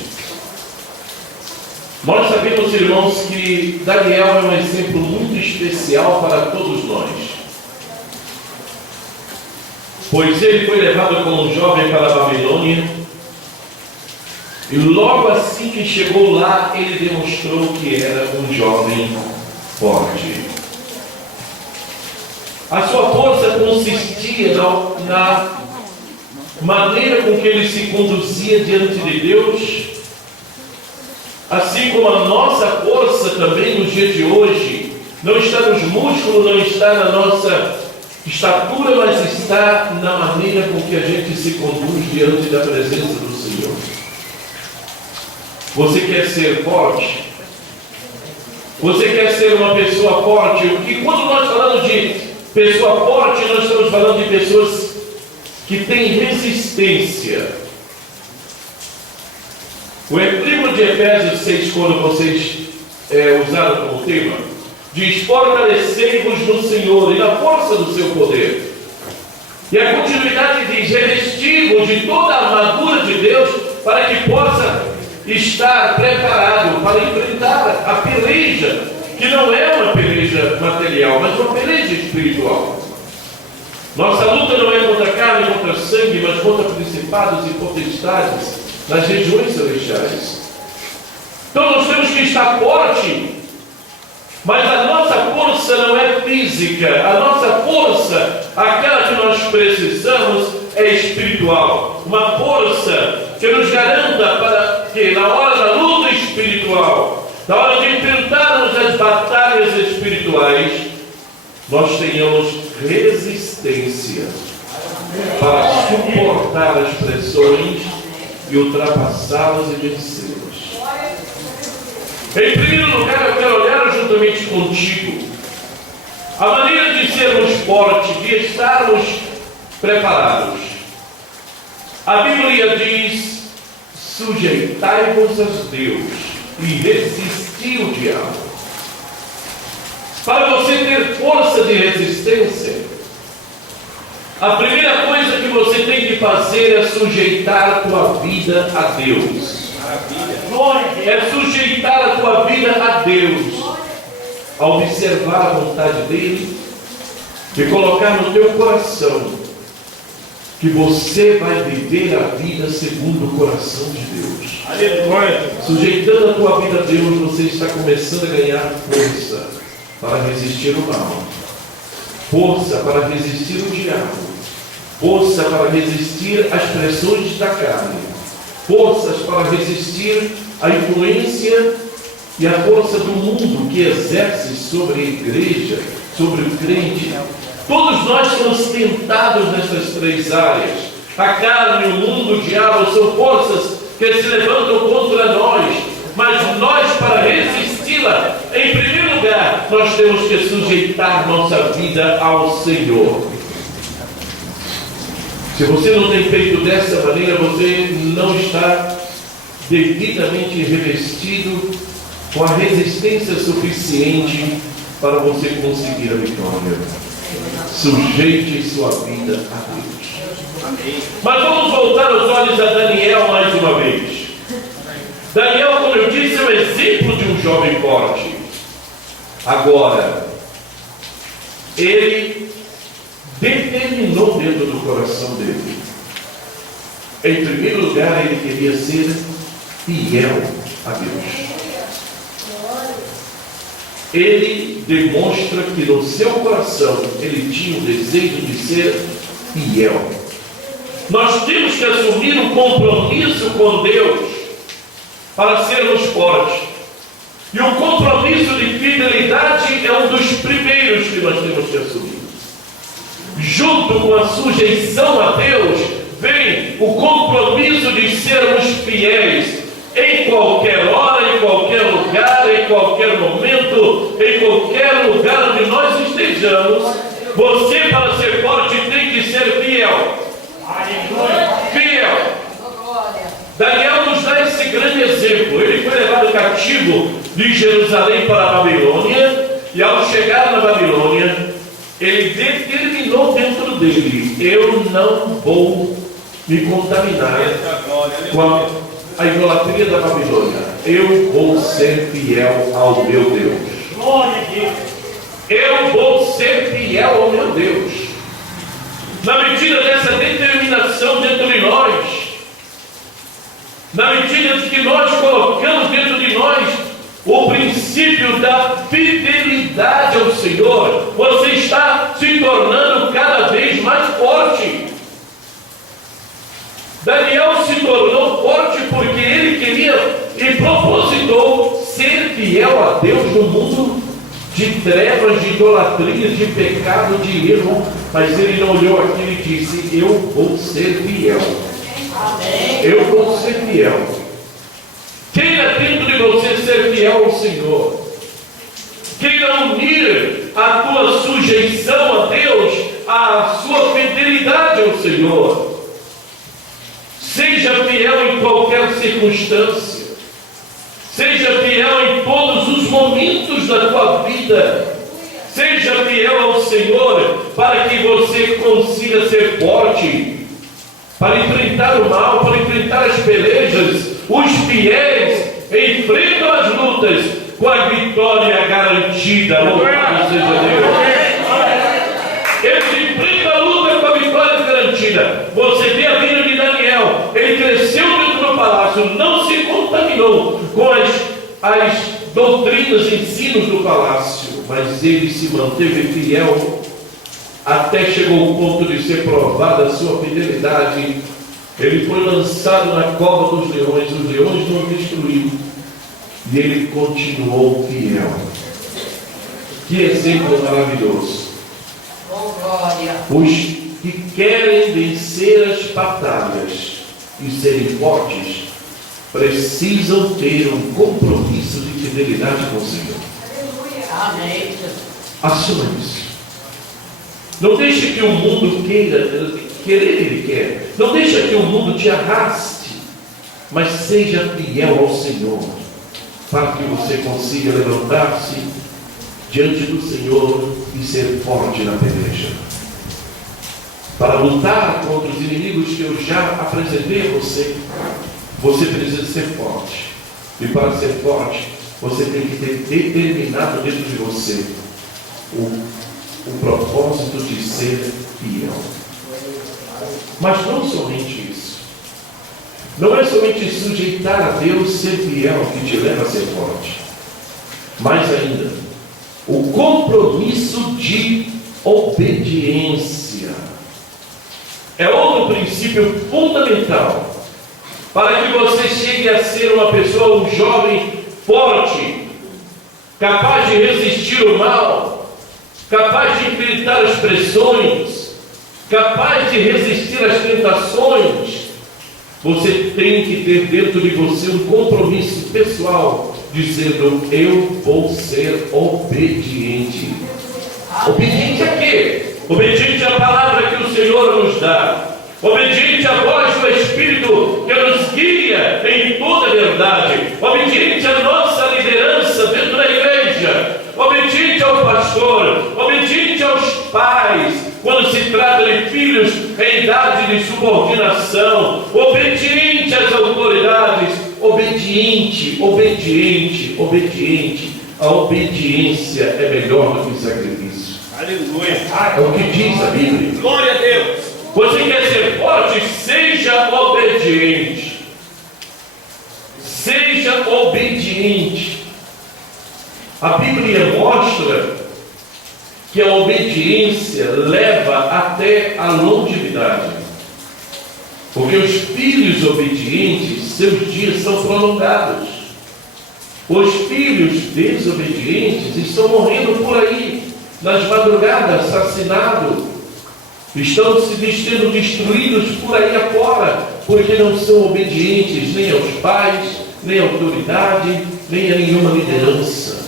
Nós sabemos, irmãos, que Daniel é um exemplo muito especial para todos nós. Pois ele foi levado como um jovem para a Babilônia, e logo assim que chegou lá, ele demonstrou que era um jovem forte. A sua força consistia na maneira com que ele se conduzia diante de Deus, assim como a nossa força também nos dias de hoje não está nos músculos, não está na nossa estatura, mas está na maneira com que a gente se conduz diante da presença do Senhor. Você quer ser forte? Você quer ser uma pessoa forte? E quando nós falamos de pessoa forte, nós estamos falando de pessoas que têm resistência. O livro de Efésios 6, quando vocês usaram como tema, diz: fortalecei-vos no Senhor e na força do seu poder. E a continuidade diz: revesti-vos de toda a armadura de Deus, para que possa estar preparado para enfrentar a peleja, que não é uma peleja material, mas uma peleja espiritual. Nossa luta não é contra carne, contra sangue, mas contra principados e potestades nas regiões celestiais. Então nós temos que estar forte. Mas a nossa força não é física, a nossa força, aquela que nós precisamos, é espiritual. Uma força que nos garanta para que na hora da luta espiritual, na hora de enfrentarmos as batalhas espirituais, nós tenhamos resistência para suportar as pressões e ultrapassá-las e vencê-las. Em primeiro lugar, eu quero olhar juntamente contigo a maneira de sermos fortes, de estarmos preparados. A Bíblia diz: sujeitai-vos a Deus e resisti o diabo. Para você ter força de resistência, a primeira coisa que você tem que fazer é sujeitar a tua vida a Deus. É sujeitar a tua vida a Deus, a observar a vontade dele e colocar no teu coração que você vai viver a vida segundo o coração de Deus. Aleluia. Sujeitando a tua vida a Deus, você está começando a ganhar força para resistir o mal, força para resistir o diabo, força para resistir às pressões da carne, forças para resistir à influência e à força do mundo que exerce sobre a igreja, sobre o crente. Todos nós somos tentados nessas três áreas. A carne, o mundo, o diabo são forças que se levantam contra nós, mas nós, para resisti-la, em primeiro lugar, nós temos que sujeitar nossa vida ao Senhor. Se você não tem feito dessa maneira, você não está devidamente revestido com a resistência suficiente para você conseguir a vitória. Sujeite sua vida a Deus. Amém. Mas vamos voltar os olhos a Daniel mais uma vez. Daniel, como eu disse, é um exemplo de um jovem forte. Agora, ele determinou dentro do coração dele. Em primeiro lugar, ele queria ser fiel a Deus. Ele demonstra que no seu coração ele tinha o desejo de ser fiel. Nós temos que assumir um compromisso com Deus para sermos fortes. E o compromisso de fidelidade é um dos primeiros que nós temos que assumir. Junto com a sujeição a Deus, vem o compromisso de sermos fiéis em qualquer hora, em qualquer lugar, em qualquer momento, em qualquer lugar onde nós estejamos. Você, para ser forte, tem que ser fiel. Fiel. Daniel nos dá esse grande exemplo. Ele foi levado cativo de Jerusalém para a Babilônia, e ao chegar na Babilônia, ele determinou dentro dele: eu não vou me contaminar com a idolatria da Babilônia. Eu vou ser fiel ao meu Deus. Eu vou ser fiel ao meu Deus. Na medida dessa determinação dentro de nós, na medida de que nós colocamos dentro de nós o princípio da fidelidade ao Senhor, você está se tornando cada vez mais forte. Daniel se tornou forte porque ele queria e propositou ser fiel a Deus no mundo de trevas, de idolatria, de pecado, de erro. Mas ele não olhou aquilo e disse: eu vou ser fiel. Amém. Eu vou ser fiel. Queira dentro de você ser fiel ao Senhor. Queira unir a tua sujeição a Deus à sua fidelidade ao Senhor. Seja fiel em qualquer circunstância. Seja fiel em todos os momentos da tua vida. Seja fiel ao Senhor para que você consiga ser forte, para enfrentar o mal, para enfrentar as pelejas. Os fiéis enfrentam as lutas com a vitória garantida. Louvado seja Deus. Eles enfrentam a luta com a vitória garantida. Você vê a vida de Daniel. Ele cresceu dentro do palácio, não se contaminou com as doutrinas e ensinos do palácio, mas ele se manteve fiel até chegou o ponto de ser provada a sua fidelidade. Ele foi lançado na cova dos leões, os leões não o destruíram, e ele continuou fiel. Que exemplo maravilhoso! Os que querem vencer as batalhas e serem fortes precisam ter um compromisso de fidelidade com o Senhor. Amém. Assuma isso. Não deixe que o mundo ele quer. Não deixe que o mundo te arraste, mas seja fiel ao Senhor, para que você consiga levantar-se diante do Senhor e ser forte na peleja. Para lutar contra os inimigos que eu já apresentei a você, você precisa ser forte. E para ser forte, você tem que ter determinado dentro de você o propósito de ser fiel. Mas não somente isso. Não é somente sujeitar a Deus, ser fiel, que te leva a ser forte. Mais ainda, o compromisso de obediência é outro princípio fundamental para que você chegue a ser uma pessoa, um jovem forte, capaz de resistir ao mal, capaz de enfrentar as pressões, capaz de resistir às tentações. Você tem que ter dentro de você um compromisso pessoal, dizendo: eu vou ser obediente. Obediente a quê? Obediente à palavra que o Senhor nos dá, obediente à voz do Espírito que nos guia em toda a verdade, obediente à nossa liderança dentro da igreja, obediente ao pastor, obediente aos pais, quando se trata de filhos em idade de subordinação, obediente às autoridades, obediente. A obediência é melhor do que o sacrifício. Aleluia. É o que diz a Bíblia. Glória a Deus. Você quer ser forte? Seja obediente. Seja obediente. A Bíblia mostra que a obediência leva até a longevidade. Porque os filhos obedientes, seus dias são prolongados. Os filhos desobedientes estão morrendo por aí, nas madrugadas, assassinados. Estão se sendo destruídos por aí afora, porque não são obedientes nem aos pais, nem à autoridade, nem a nenhuma liderança.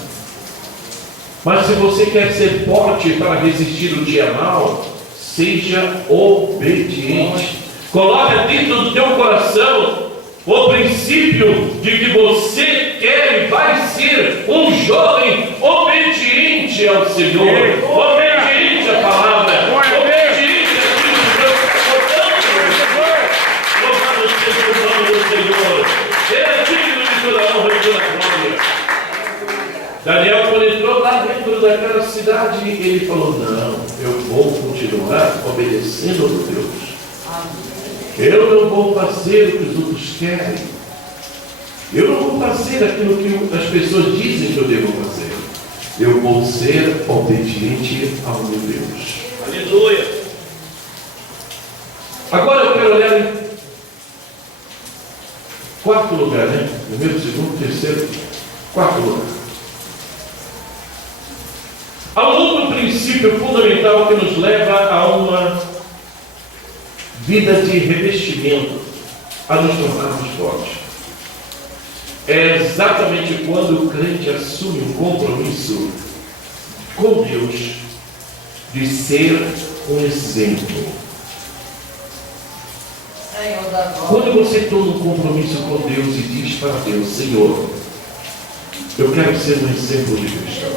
Mas se você quer ser forte para resistir o dia mau, seja obediente. Coloque dentro do teu coração o princípio de que você quer e vai ser um jovem obediente ao Senhor, obediente à palavra, obediente a Cristo. Louvado seja o nome do Senhor. Ele é digno de toda honra e toda glória. Daniel, quando entrou lá dentro daquela cidade, ele falou: não, eu vou continuar obedecendo a Deus. Eu não vou fazer o que os outros querem. Eu não vou fazer aquilo que as pessoas dizem que eu devo fazer. Eu vou ser obediente ao meu Deus. Aleluia. Agora eu quero olhar em quarto lugar, né? Primeiro, segundo, terceiro, quarto lugar. Há um outro princípio fundamental que nos leva a uma vida de revestimento, a nos tornarmos fortes. É exatamente quando o crente assume um compromisso com Deus de ser um exemplo. Quando você toma um compromisso com Deus e diz para Deus: Senhor, eu quero ser um exemplo de cristão.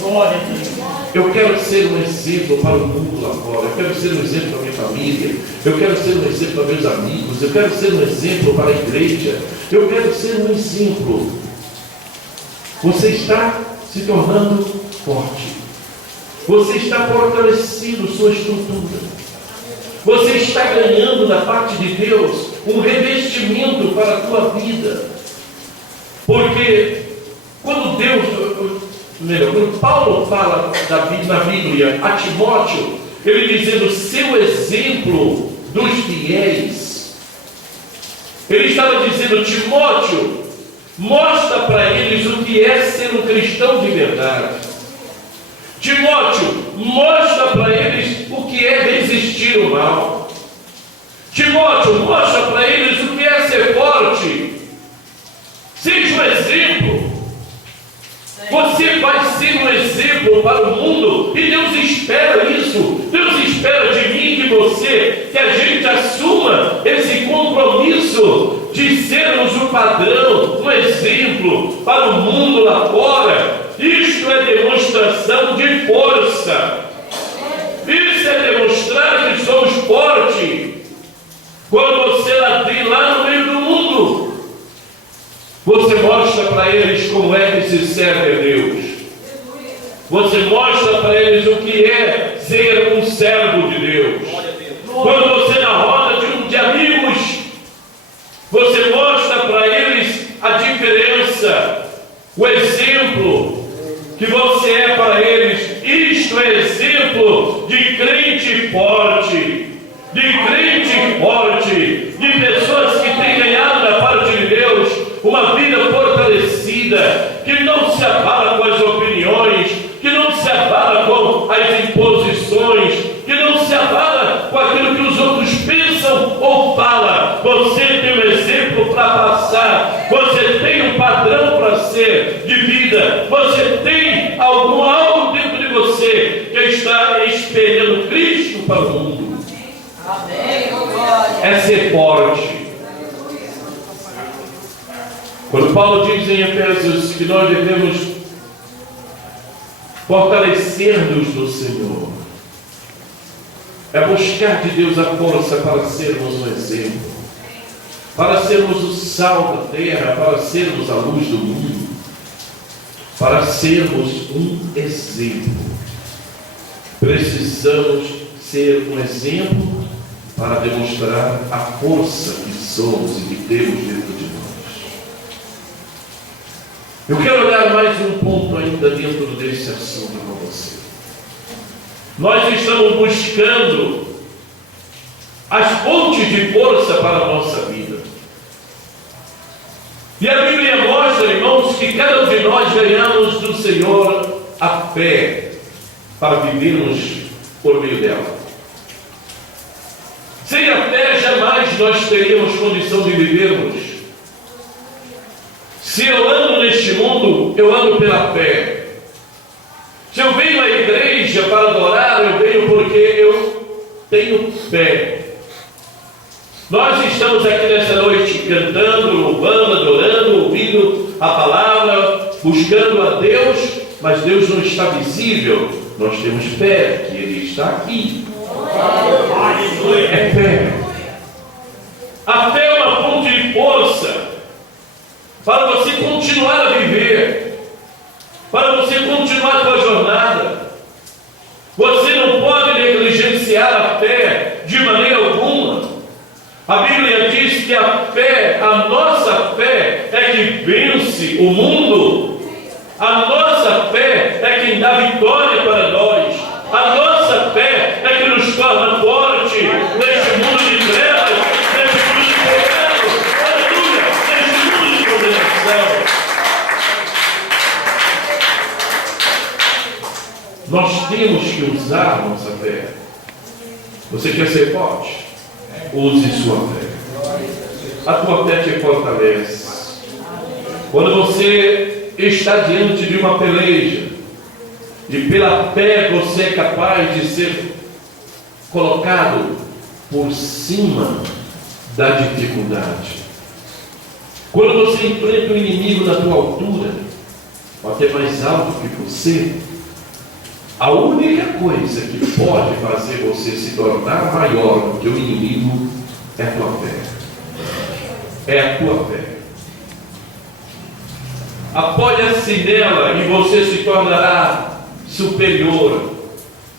Glória a Deus. Eu quero ser um exemplo para o mundo lá fora. Eu quero ser um exemplo para a minha família. Eu quero ser um exemplo para meus amigos. Eu quero ser um exemplo para a igreja. Eu quero ser um exemplo. Você está se tornando forte. Você está fortalecendo sua estrutura. Você está ganhando da parte de Deus um revestimento para a tua vida. Porque quando Paulo fala na Bíblia a Timóteo, ele dizendo: seu exemplo dos fiéis. Ele estava dizendo: Timóteo, mostra para eles o que é ser um cristão de verdade. Timóteo, mostra para eles o que é resistir ao mal. Timóteo, mostra para eles o que é ser forte. Seja um exemplo. Você vai ser um exemplo para o mundo, e Deus espera isso. Deus espera de mim e de você que a gente assuma esse compromisso de sermos o padrão, um exemplo para o mundo lá fora. Isto é demonstração de força. Isso é demonstrar que somos fortes. Quando você lá no meio do mundo, você mostra para eles como é que se serve a Deus. Você mostra para eles o que é ser um servo de Deus. Quando você na roda de amigos, você mostra para eles a diferença, o exemplo que você é para eles. Isto é exemplo de crente forte, de pessoas que têm ganhado da parte de Deus uma vida fortalecida, que não se abala com as opiniões, que não se abala com as imposições, que não se abala com aquilo que os outros pensam ou falam. Você tem um exemplo para passar, você tem um padrão para ser de vida, você tem algo dentro de você que está espelhando Cristo para o mundo. É ser forte. Quando Paulo diz em Efésios que nós devemos fortalecer-nos no Senhor, é buscar de Deus a força para sermos um exemplo, para sermos o sal da terra, para sermos a luz do mundo, para sermos um exemplo. Precisamos ser um exemplo para demonstrar a força que somos e que temos dentro de nós. Eu quero olhar mais um ponto ainda dentro desse assunto com você. Nós estamos buscando as fontes de força para a nossa vida. E a Bíblia mostra, irmãos, que cada um de nós ganhamos do Senhor a fé para vivermos por meio dela. Sem a fé, jamais nós teríamos condição de vivermos. Se eu ando neste mundo, eu ando pela fé. Se eu venho à igreja para adorar, eu venho porque eu tenho fé. Nós estamos aqui nessa noite cantando, louvando, adorando, ouvindo a palavra, buscando a Deus, mas Deus não está visível. Nós temos fé que Ele está aqui. É fé. A fé é uma fonte de força para você continuar a viver, para você continuar com a jornada. Você não pode negligenciar a fé de maneira alguma. A Bíblia diz que a fé, a nossa fé, é que vence o mundo. A nossa fé é quem dá vitória para nós. A nossa fé é que nos torna forte neste mundo de trevas, neste mundo de pecado, aleluia, neste mundo de condenação. Nós temos que usar nossa fé. Você quer ser forte? Use sua fé. A tua fé te fortalece. Quando você está diante de uma peleja, e pela fé você é capaz de ser colocado por cima da dificuldade. Quando você enfrenta um inimigo na tua altura, ou até mais alto que você, a única coisa que pode fazer você se tornar maior do que o inimigo é a tua fé. É a tua fé. Apoia-se nela e você se tornará superior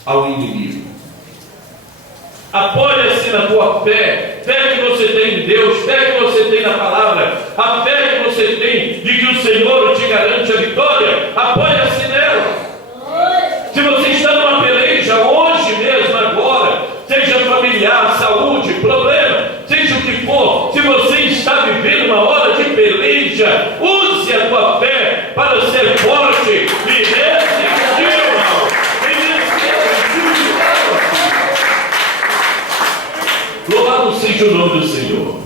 ao inimigo. Apoia-se na tua fé, fé que você tem em Deus, fé que você tem na palavra, a fé que você tem de que o Senhor te garante a vitória. Apoia-se nela. Se você está numa peleja hoje mesmo, agora, seja familiar, saúde, problema, seja o que for, se você está vivendo uma hora de peleja, use a tua fé para ser forte e resistir. Louvado seja o nome do Senhor.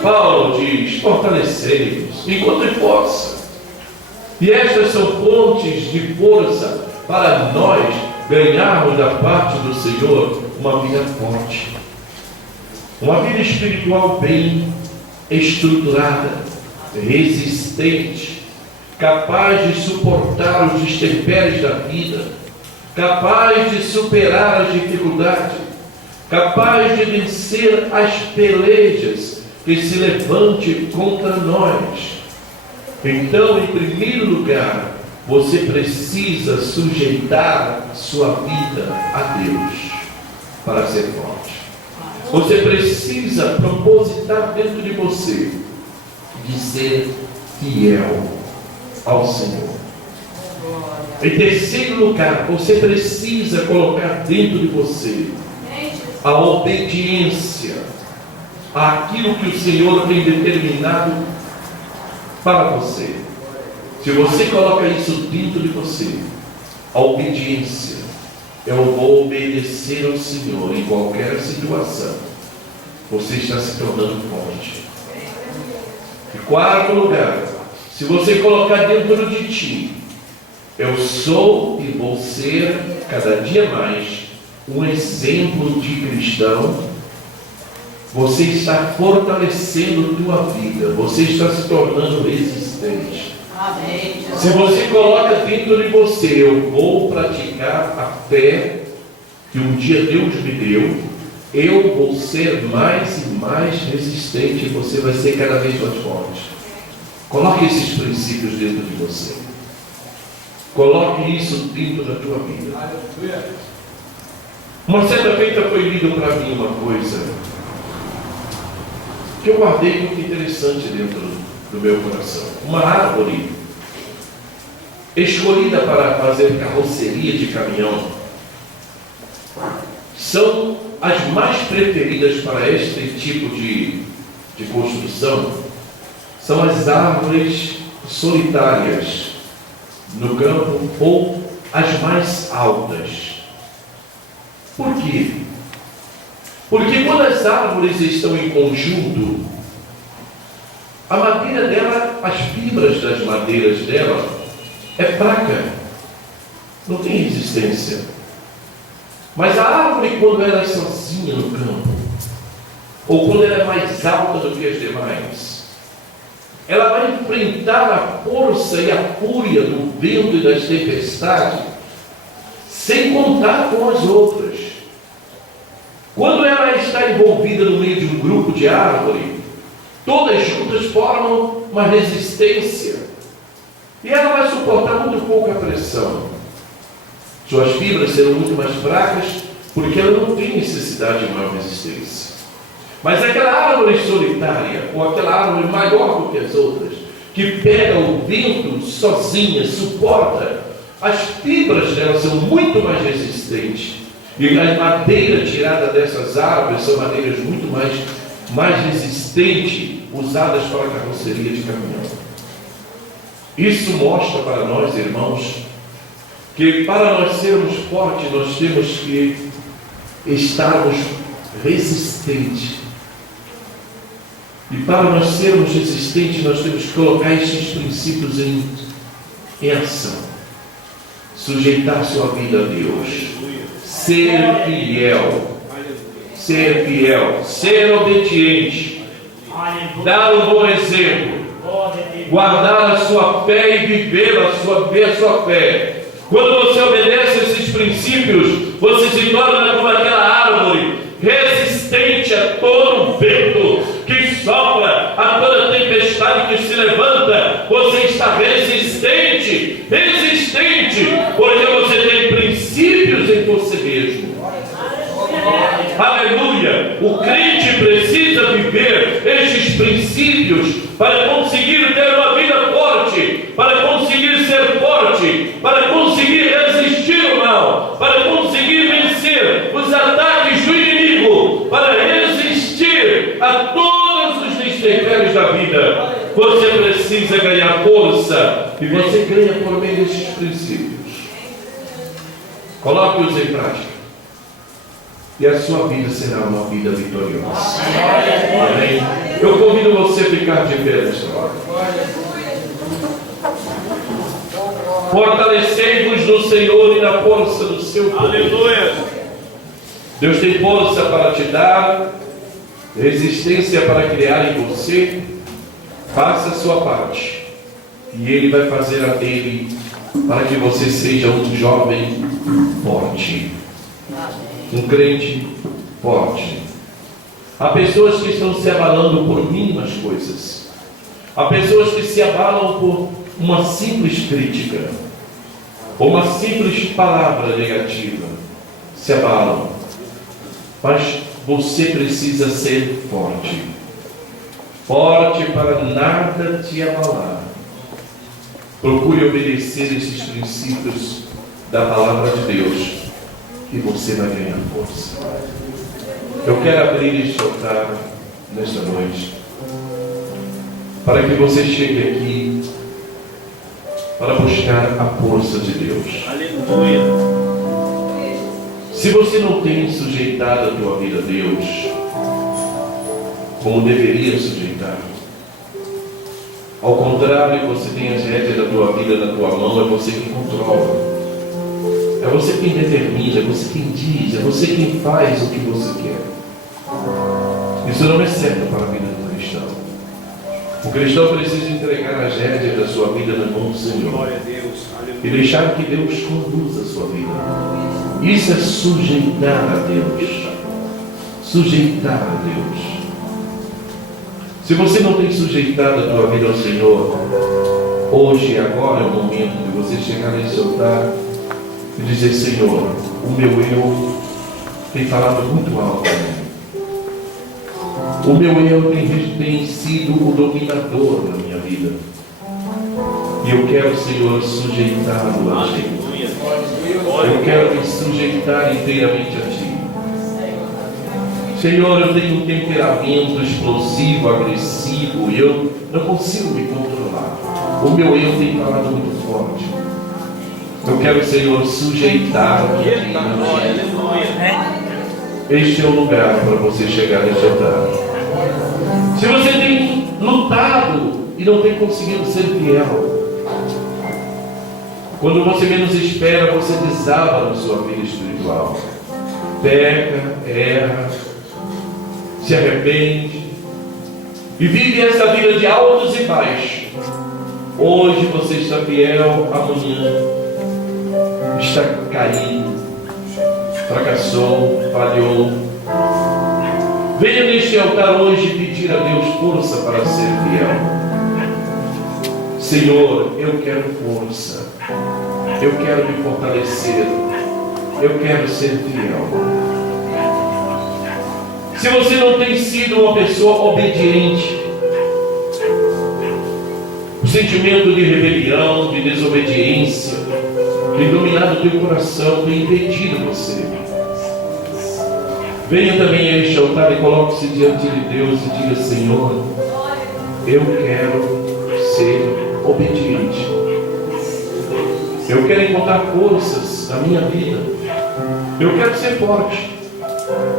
Paulo diz: fortalecei-vos enquanto é força. E estas são fontes de força para nós ganharmos da parte do Senhor uma vida forte, uma vida espiritual bem estruturada, resistente, capaz de suportar os destempéres da vida, capaz de superar as dificuldades, capaz de vencer as pelejas que se levante contra nós. Então, em primeiro lugar, você precisa sujeitar sua vida a Deus para ser forte. Você precisa propositar dentro de você de ser fiel ao Senhor. Em terceiro lugar, você precisa colocar dentro de você a obediência àquilo que o Senhor tem determinado para você. Se você coloca isso dentro de você, a obediência, eu vou obedecer ao Senhor em qualquer situação, você está se tornando forte. Em quarto lugar, se você colocar dentro de ti, eu sou e vou ser cada dia mais um exemplo de cristão, você está fortalecendo tua vida, você está se tornando resistente. Amém. Se você coloca dentro de você, eu vou praticar a fé que um dia Deus me deu, eu vou ser mais e mais resistente, e você vai ser cada vez mais forte. Coloque esses princípios dentro de você. Coloque isso dentro da tua vida. Uma certa feita foi lido para mim uma coisa que eu guardei muito interessante dentro do meu coração. Uma árvore escolhida para fazer carroceria de caminhão são as mais preferidas para este tipo de construção. São as árvores solitárias no campo ou as mais altas. Por quê? Porque quando as árvores estão em conjunto, a madeira dela, as fibras das madeiras dela é fraca, não tem resistência. Mas a árvore, quando ela é sozinha no campo, ou quando ela é mais alta do que as demais, ela vai enfrentar a força e a fúria do vento e das tempestades, sem contar com as outras. Quando ela está envolvida no meio de um grupo de árvore, todas juntas formam uma resistência. E ela vai suportar muito pouca pressão. Suas fibras serão muito mais fracas, porque ela não tem necessidade de maior resistência. Mas aquela árvore solitária, ou aquela árvore maior do que as outras, que pega o vento sozinha, suporta, as fibras dela são muito mais resistentes. E a madeira tirada dessas árvores são madeiras muito mais resistentes, usadas para a carroceria de caminhão. Isso mostra para nós, irmãos, que para nós sermos fortes, nós temos que estarmos resistentes. E para nós sermos resistentes, nós temos que colocar esses princípios em ação. Sujeitar sua vida a Deus. Ser fiel, ser obediente, dar um bom exemplo, guardar a sua fé e viver a sua fé. Quando você obedece a esses princípios, você se torna como aquela árvore, resistente a todo vento que sopra, a toda tempestade que se levanta. Você está resistente, porque você tem princípios em você mesmo. Aleluia! O crente precisa viver estes princípios para conseguir ter uma vida forte, para conseguir ser forte, para conseguir resistir ao mal, para conseguir vencer os ataques do inimigo, para resistir a todos os destempéres da vida. Você precisa ganhar força, e você ganha por meio destes princípios. Coloque-os em prática, e a sua vida será uma vida vitoriosa. Amém? Eu convido você a ficar de pé nesta hora. Fortalecei-vos no Senhor e na força do seu poder. Aleluia. Deus tem força para te dar, resistência para criar em você. Faça a sua parte e Ele vai fazer a dele para que você seja um jovem forte, um crente forte. Há pessoas que estão se abalando por mínimas coisas. Há pessoas que se abalam por uma simples crítica ou uma simples palavra negativa. Se abalam. Mas você precisa ser forte. Forte para nada te abalar. Procure obedecer esses princípios da palavra de Deus e você vai ganhar força. Eu quero abrir este altar nesta noite para que você chegue aqui para buscar a força de Deus. Aleluia. Se você não tem sujeitado a tua vida a Deus como deveria sujeitar, ao contrário, você tem as rédeas da tua vida na tua mão, é você quem controla, é você quem determina, é você quem diz, é você quem faz o que você quer. Isso não é certo para a vida do cristão. O cristão precisa entregar as rédeas da sua vida na mão do Senhor. Glória a Deus. Aleluia. E deixar que Deus conduza a sua vida. Isso é sujeitar a Deus. Sujeitar a Deus. Se você não tem sujeitado a tua vida ao Senhor, hoje e agora é o momento de você chegar nesse altar e dizer: Senhor, o meu eu tem falado muito alto. O meu eu tem sido o dominador da minha vida. E eu quero, Senhor, sujeitá-lo a Ti. Eu quero me sujeitar inteiramente a Ti. Senhor, eu tenho um temperamento explosivo, agressivo, e eu não consigo me controlar. O meu eu tem falado muito forte. Eu quero, Senhor, sujeitar-me a Ti. Este é o lugar para você chegar nesse altar. Se você tem lutado e não tem conseguido ser fiel, quando você menos espera, você desaba na sua vida espiritual. Peca, erra, se arrepende e vive essa vida de altos e baixos. Hoje você está fiel, amanhã está caído, fracassou, falhou. Venha neste altar hoje pedir a Deus força para ser fiel. Senhor, eu quero força, eu quero me fortalecer, eu quero ser fiel. Se você não tem sido uma pessoa obediente, o sentimento de rebelião, de desobediência, tem dominado o teu coração, tem impedido você. Venha também a este altar e coloque-se diante de Deus e diga: Senhor, eu quero ser obediente. Eu quero encontrar forças na minha vida. Eu quero ser forte.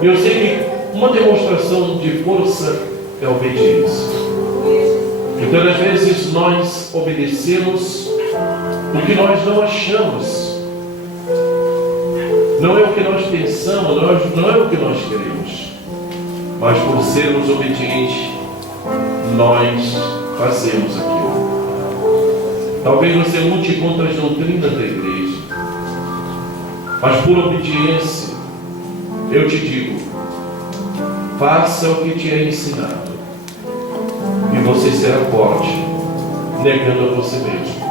Eu sei que uma demonstração de força é a obediência. Então, às vezes, nós obedecemos o que nós não achamos. Não é o que nós pensamos, não é o que nós queremos. Mas por sermos obedientes, nós fazemos aquilo. Talvez você lute contra as doutrinas da igreja, mas por obediência, eu te digo: faça o que te é ensinado, e você será forte, negando a você mesmo.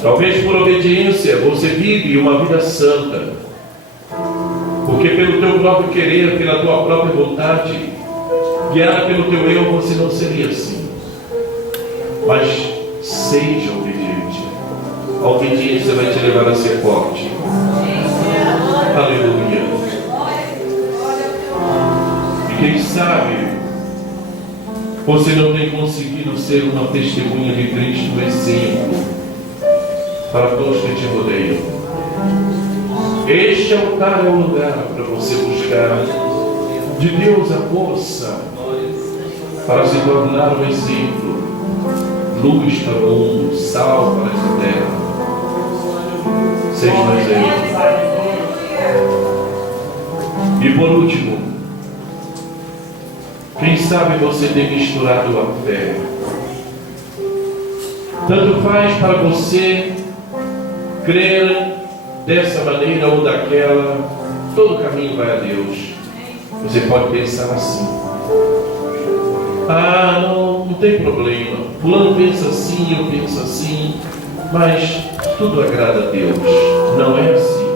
Talvez por obediência você vive uma vida santa, porque pelo teu próprio querer, pela tua própria vontade, guiada pelo teu eu, você não seria assim. Mas seja obediente. A obediência vai te levar a ser forte. Aleluia. E quem sabe você não tem conseguido ser uma testemunha de Cristo, um exemplo para todos que te rodeiam. Este altar é o lugar para você buscar de Deus a força para se tornar um exemplo luz para o mundo, sal para essa terra. Seja um exemplo. E por último, quem sabe você tem misturado a fé. Tanto faz para você crer dessa maneira ou daquela, todo caminho vai a Deus. Você pode pensar assim: ah, não tem problema, fulano pensa assim, eu penso assim, mas tudo agrada a Deus. Não é assim.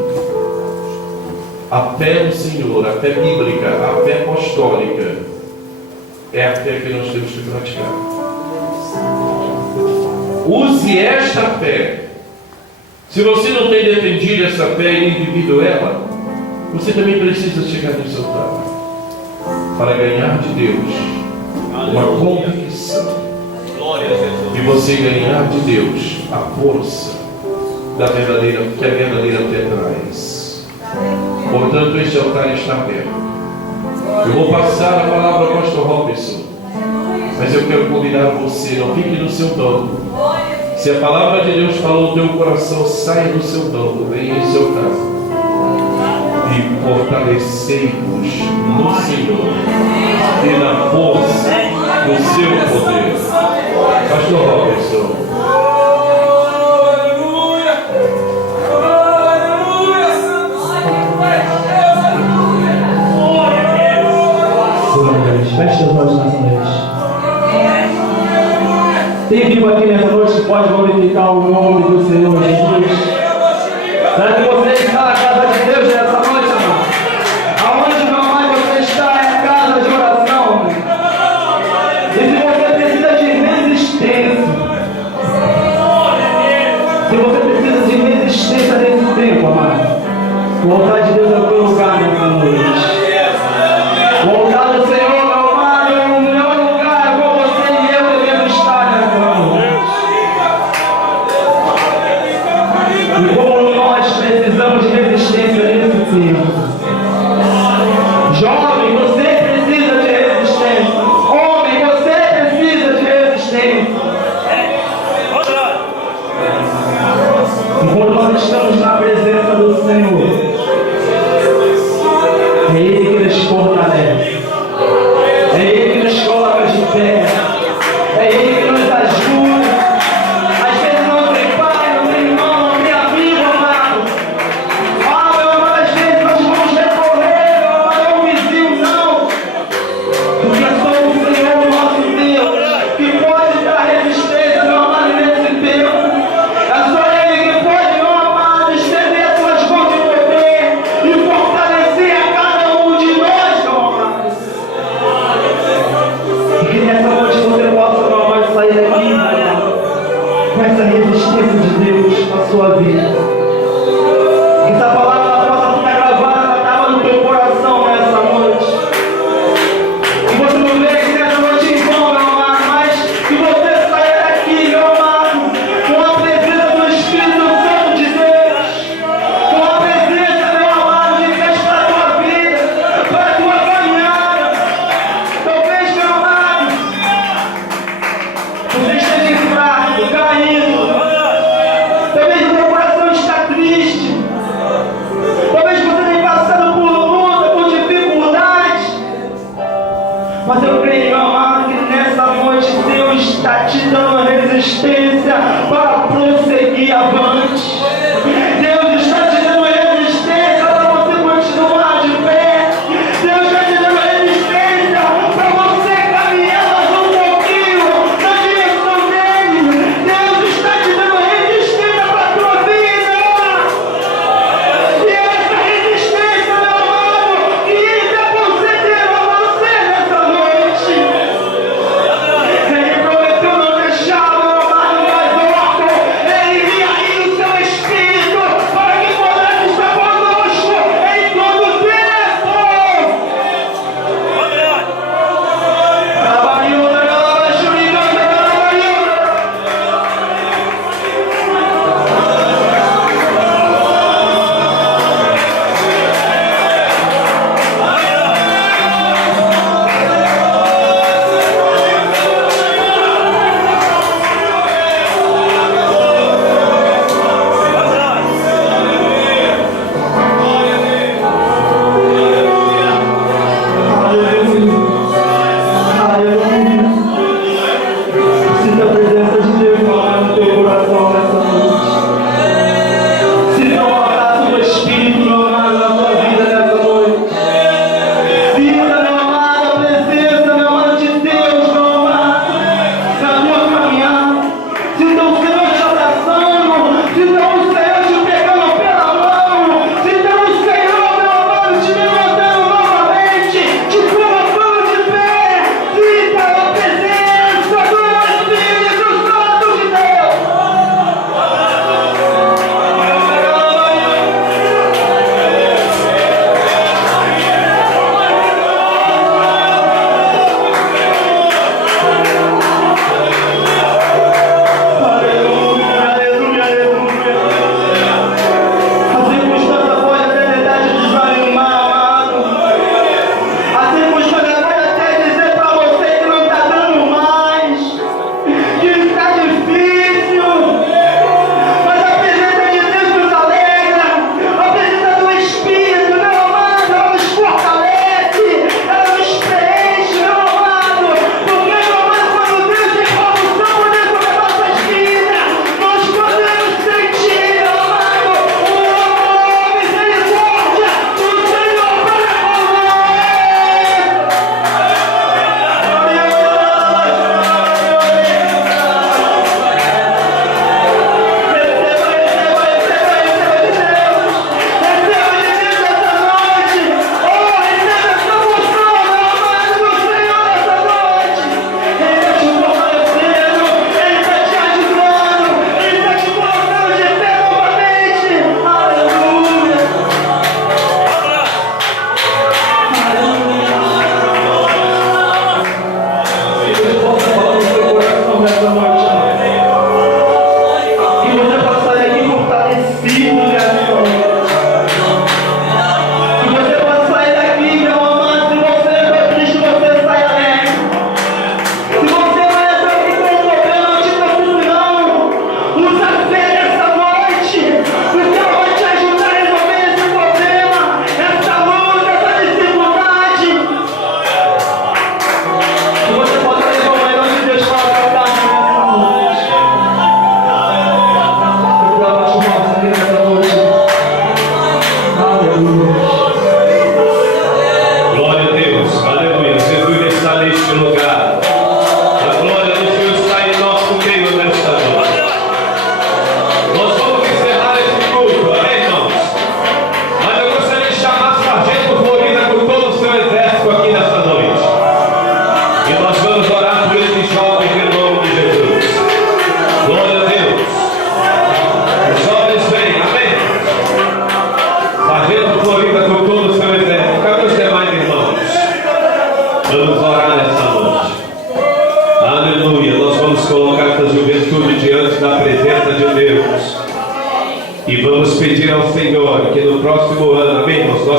A fé no Senhor, a fé bíblica, a fé apostólica, é a fé que nós temos que praticar. Use esta fé. Se você não tem defendido essa fé e vivido ela, você também precisa chegar nesse altar para ganhar de Deus uma convicção e você ganhar de Deus a força da verdadeira, que a verdadeira fé traz. Portanto, este altar está aberto. Eu vou passar a palavra ao pastor Robson, mas eu quero convidar você, não fique no seu banco. Se a palavra de Deus falou no teu coração, saia do seu banco, venha em seu carro e fortalecei-vos no Senhor e na força do seu poder. Pastor Robson. Feche as olhos nessa noite. Tem vivo aqui nessa noite que pode glorificar o nome do Senhor Jesus? Será que você está na casa de Deus nessa noite, irmão? Aonde mais você está é a casa de oração. E se você precisa de resistência, se você precisa de resistência nesse tempo, amado, o altar de Deus é o teu lugar nessa noite. O altar do Senhor, meu amado, é o melhor lugar com você e eu devemos estar nessa noite. E como nós precisamos de resistência nesse tempo. Jovem, você precisa de resistência. Homem, você precisa de resistência. Enquanto nós estamos na presença do Senhor, é Ele que nos fortalece. É Ele que nos coloca de pé. É Ele que nos ajuda. Às vezes não tem pai, não tem irmão, não tem amigo, amado. Ah, meu amado, às vezes nós vamos recorrer, meu amado, é um vizinho, não. Porque só o Senhor, nosso Deus, que pode dar resistência, meu amado, nesse tempo. É só Ele que pode, meu amado, estender as suas mãos de poder e fortalecer a cada um de nós, meu amado. E que nessa noite você possa, meu amado, sair daqui, meu amado, com essa resistência de Deus na sua vida. Que essa palavra possa ficar gravada na tábua do teu coração nessa noite. Que você não veja que nessa noite em vão, meu amado, mas que você saia daqui, meu amado, com a presença do Espírito Santo de Deus, com a presença, meu amado, de Deus para a tua vida, para a tua caminhada. Talvez, meu amado, você esteja fraco, caído. Talvez o teu coração está triste. Talvez você tenha passado por luta, por dificuldades. Mas eu creio, meu amado, que nessa noite Deus está te dando resistência para prosseguir avante. Deus está te dando resistência para você continuar de pé. Deus está te dando resistência para você caminhar mais um pouquinho na direção dele. Deus está te dando resistência para a tua vida. E essa resistência, meu amado, que Ele está concedendo a você nessa noite.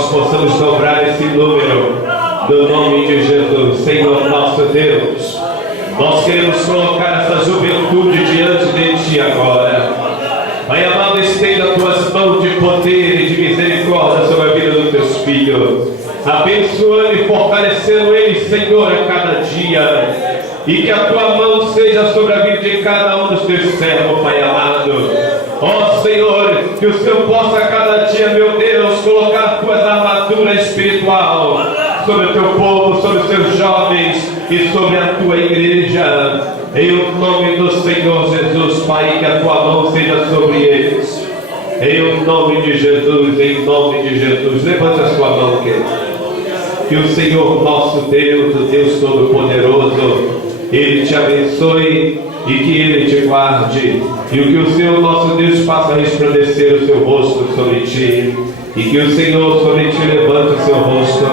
nós possamos dobrar esse número no nome de Jesus. Senhor nosso Deus, nós queremos colocar essa juventude diante de Ti agora. Pai amado, estenda Tuas mãos de poder e de misericórdia sobre a vida dos Teus filhos, abençoando e fortalecendo eles, Senhor, a cada dia, e que a Tua mão seja sobre a vida de cada um dos Teus servos, Pai amado. Ó Senhor, que o Senhor possa a cada dia, meu Deus, colocar Tuas armaduras espiritual sobre o Teu povo, sobre os Teus jovens e sobre a Tua igreja. Em o nome do Senhor Jesus, Pai, que a Tua mão seja sobre eles. Em o nome de Jesus, em nome de Jesus. Levante a sua mão, querido. Que o Senhor nosso Deus, o Deus Todo-Poderoso, Ele te abençoe e que Ele te guarde. E o que o Senhor nosso Deus faça resplandecer o seu rosto sobre ti. E que o Senhor sobre ti levante o seu rosto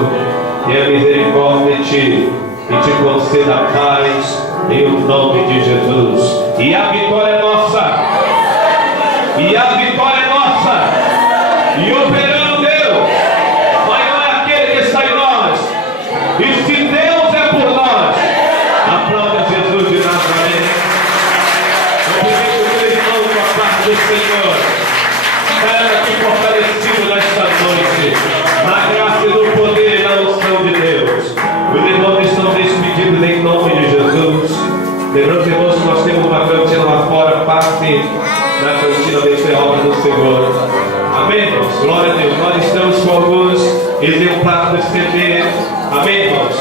e a misericórdia de ti e te conceda a paz em o nome de Jesus. E a vitória é nossa. E a vitória é nossa. E operando Deus, maior é aquele que está em nós. E se Deus é por nós, aplauda Jesus de Nazaré. Obrigado, meu irmão, com a parte do Senhor. Cara aqui fortalecido nesta noite, na graça e no poder e na unção de Deus. Os irmãos estão despedidos em nome de Jesus. Lembrando, irmãos, que nós temos uma cantina lá fora. Passe na cantina, ver a obra do Senhor. Amém, irmãos? Glória a Deus. Nós estamos com alguns exemplares do CD. Amém, irmãos?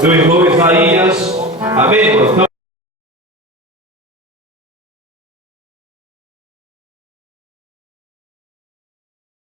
Do irmão Isaías. Amém, irmãos?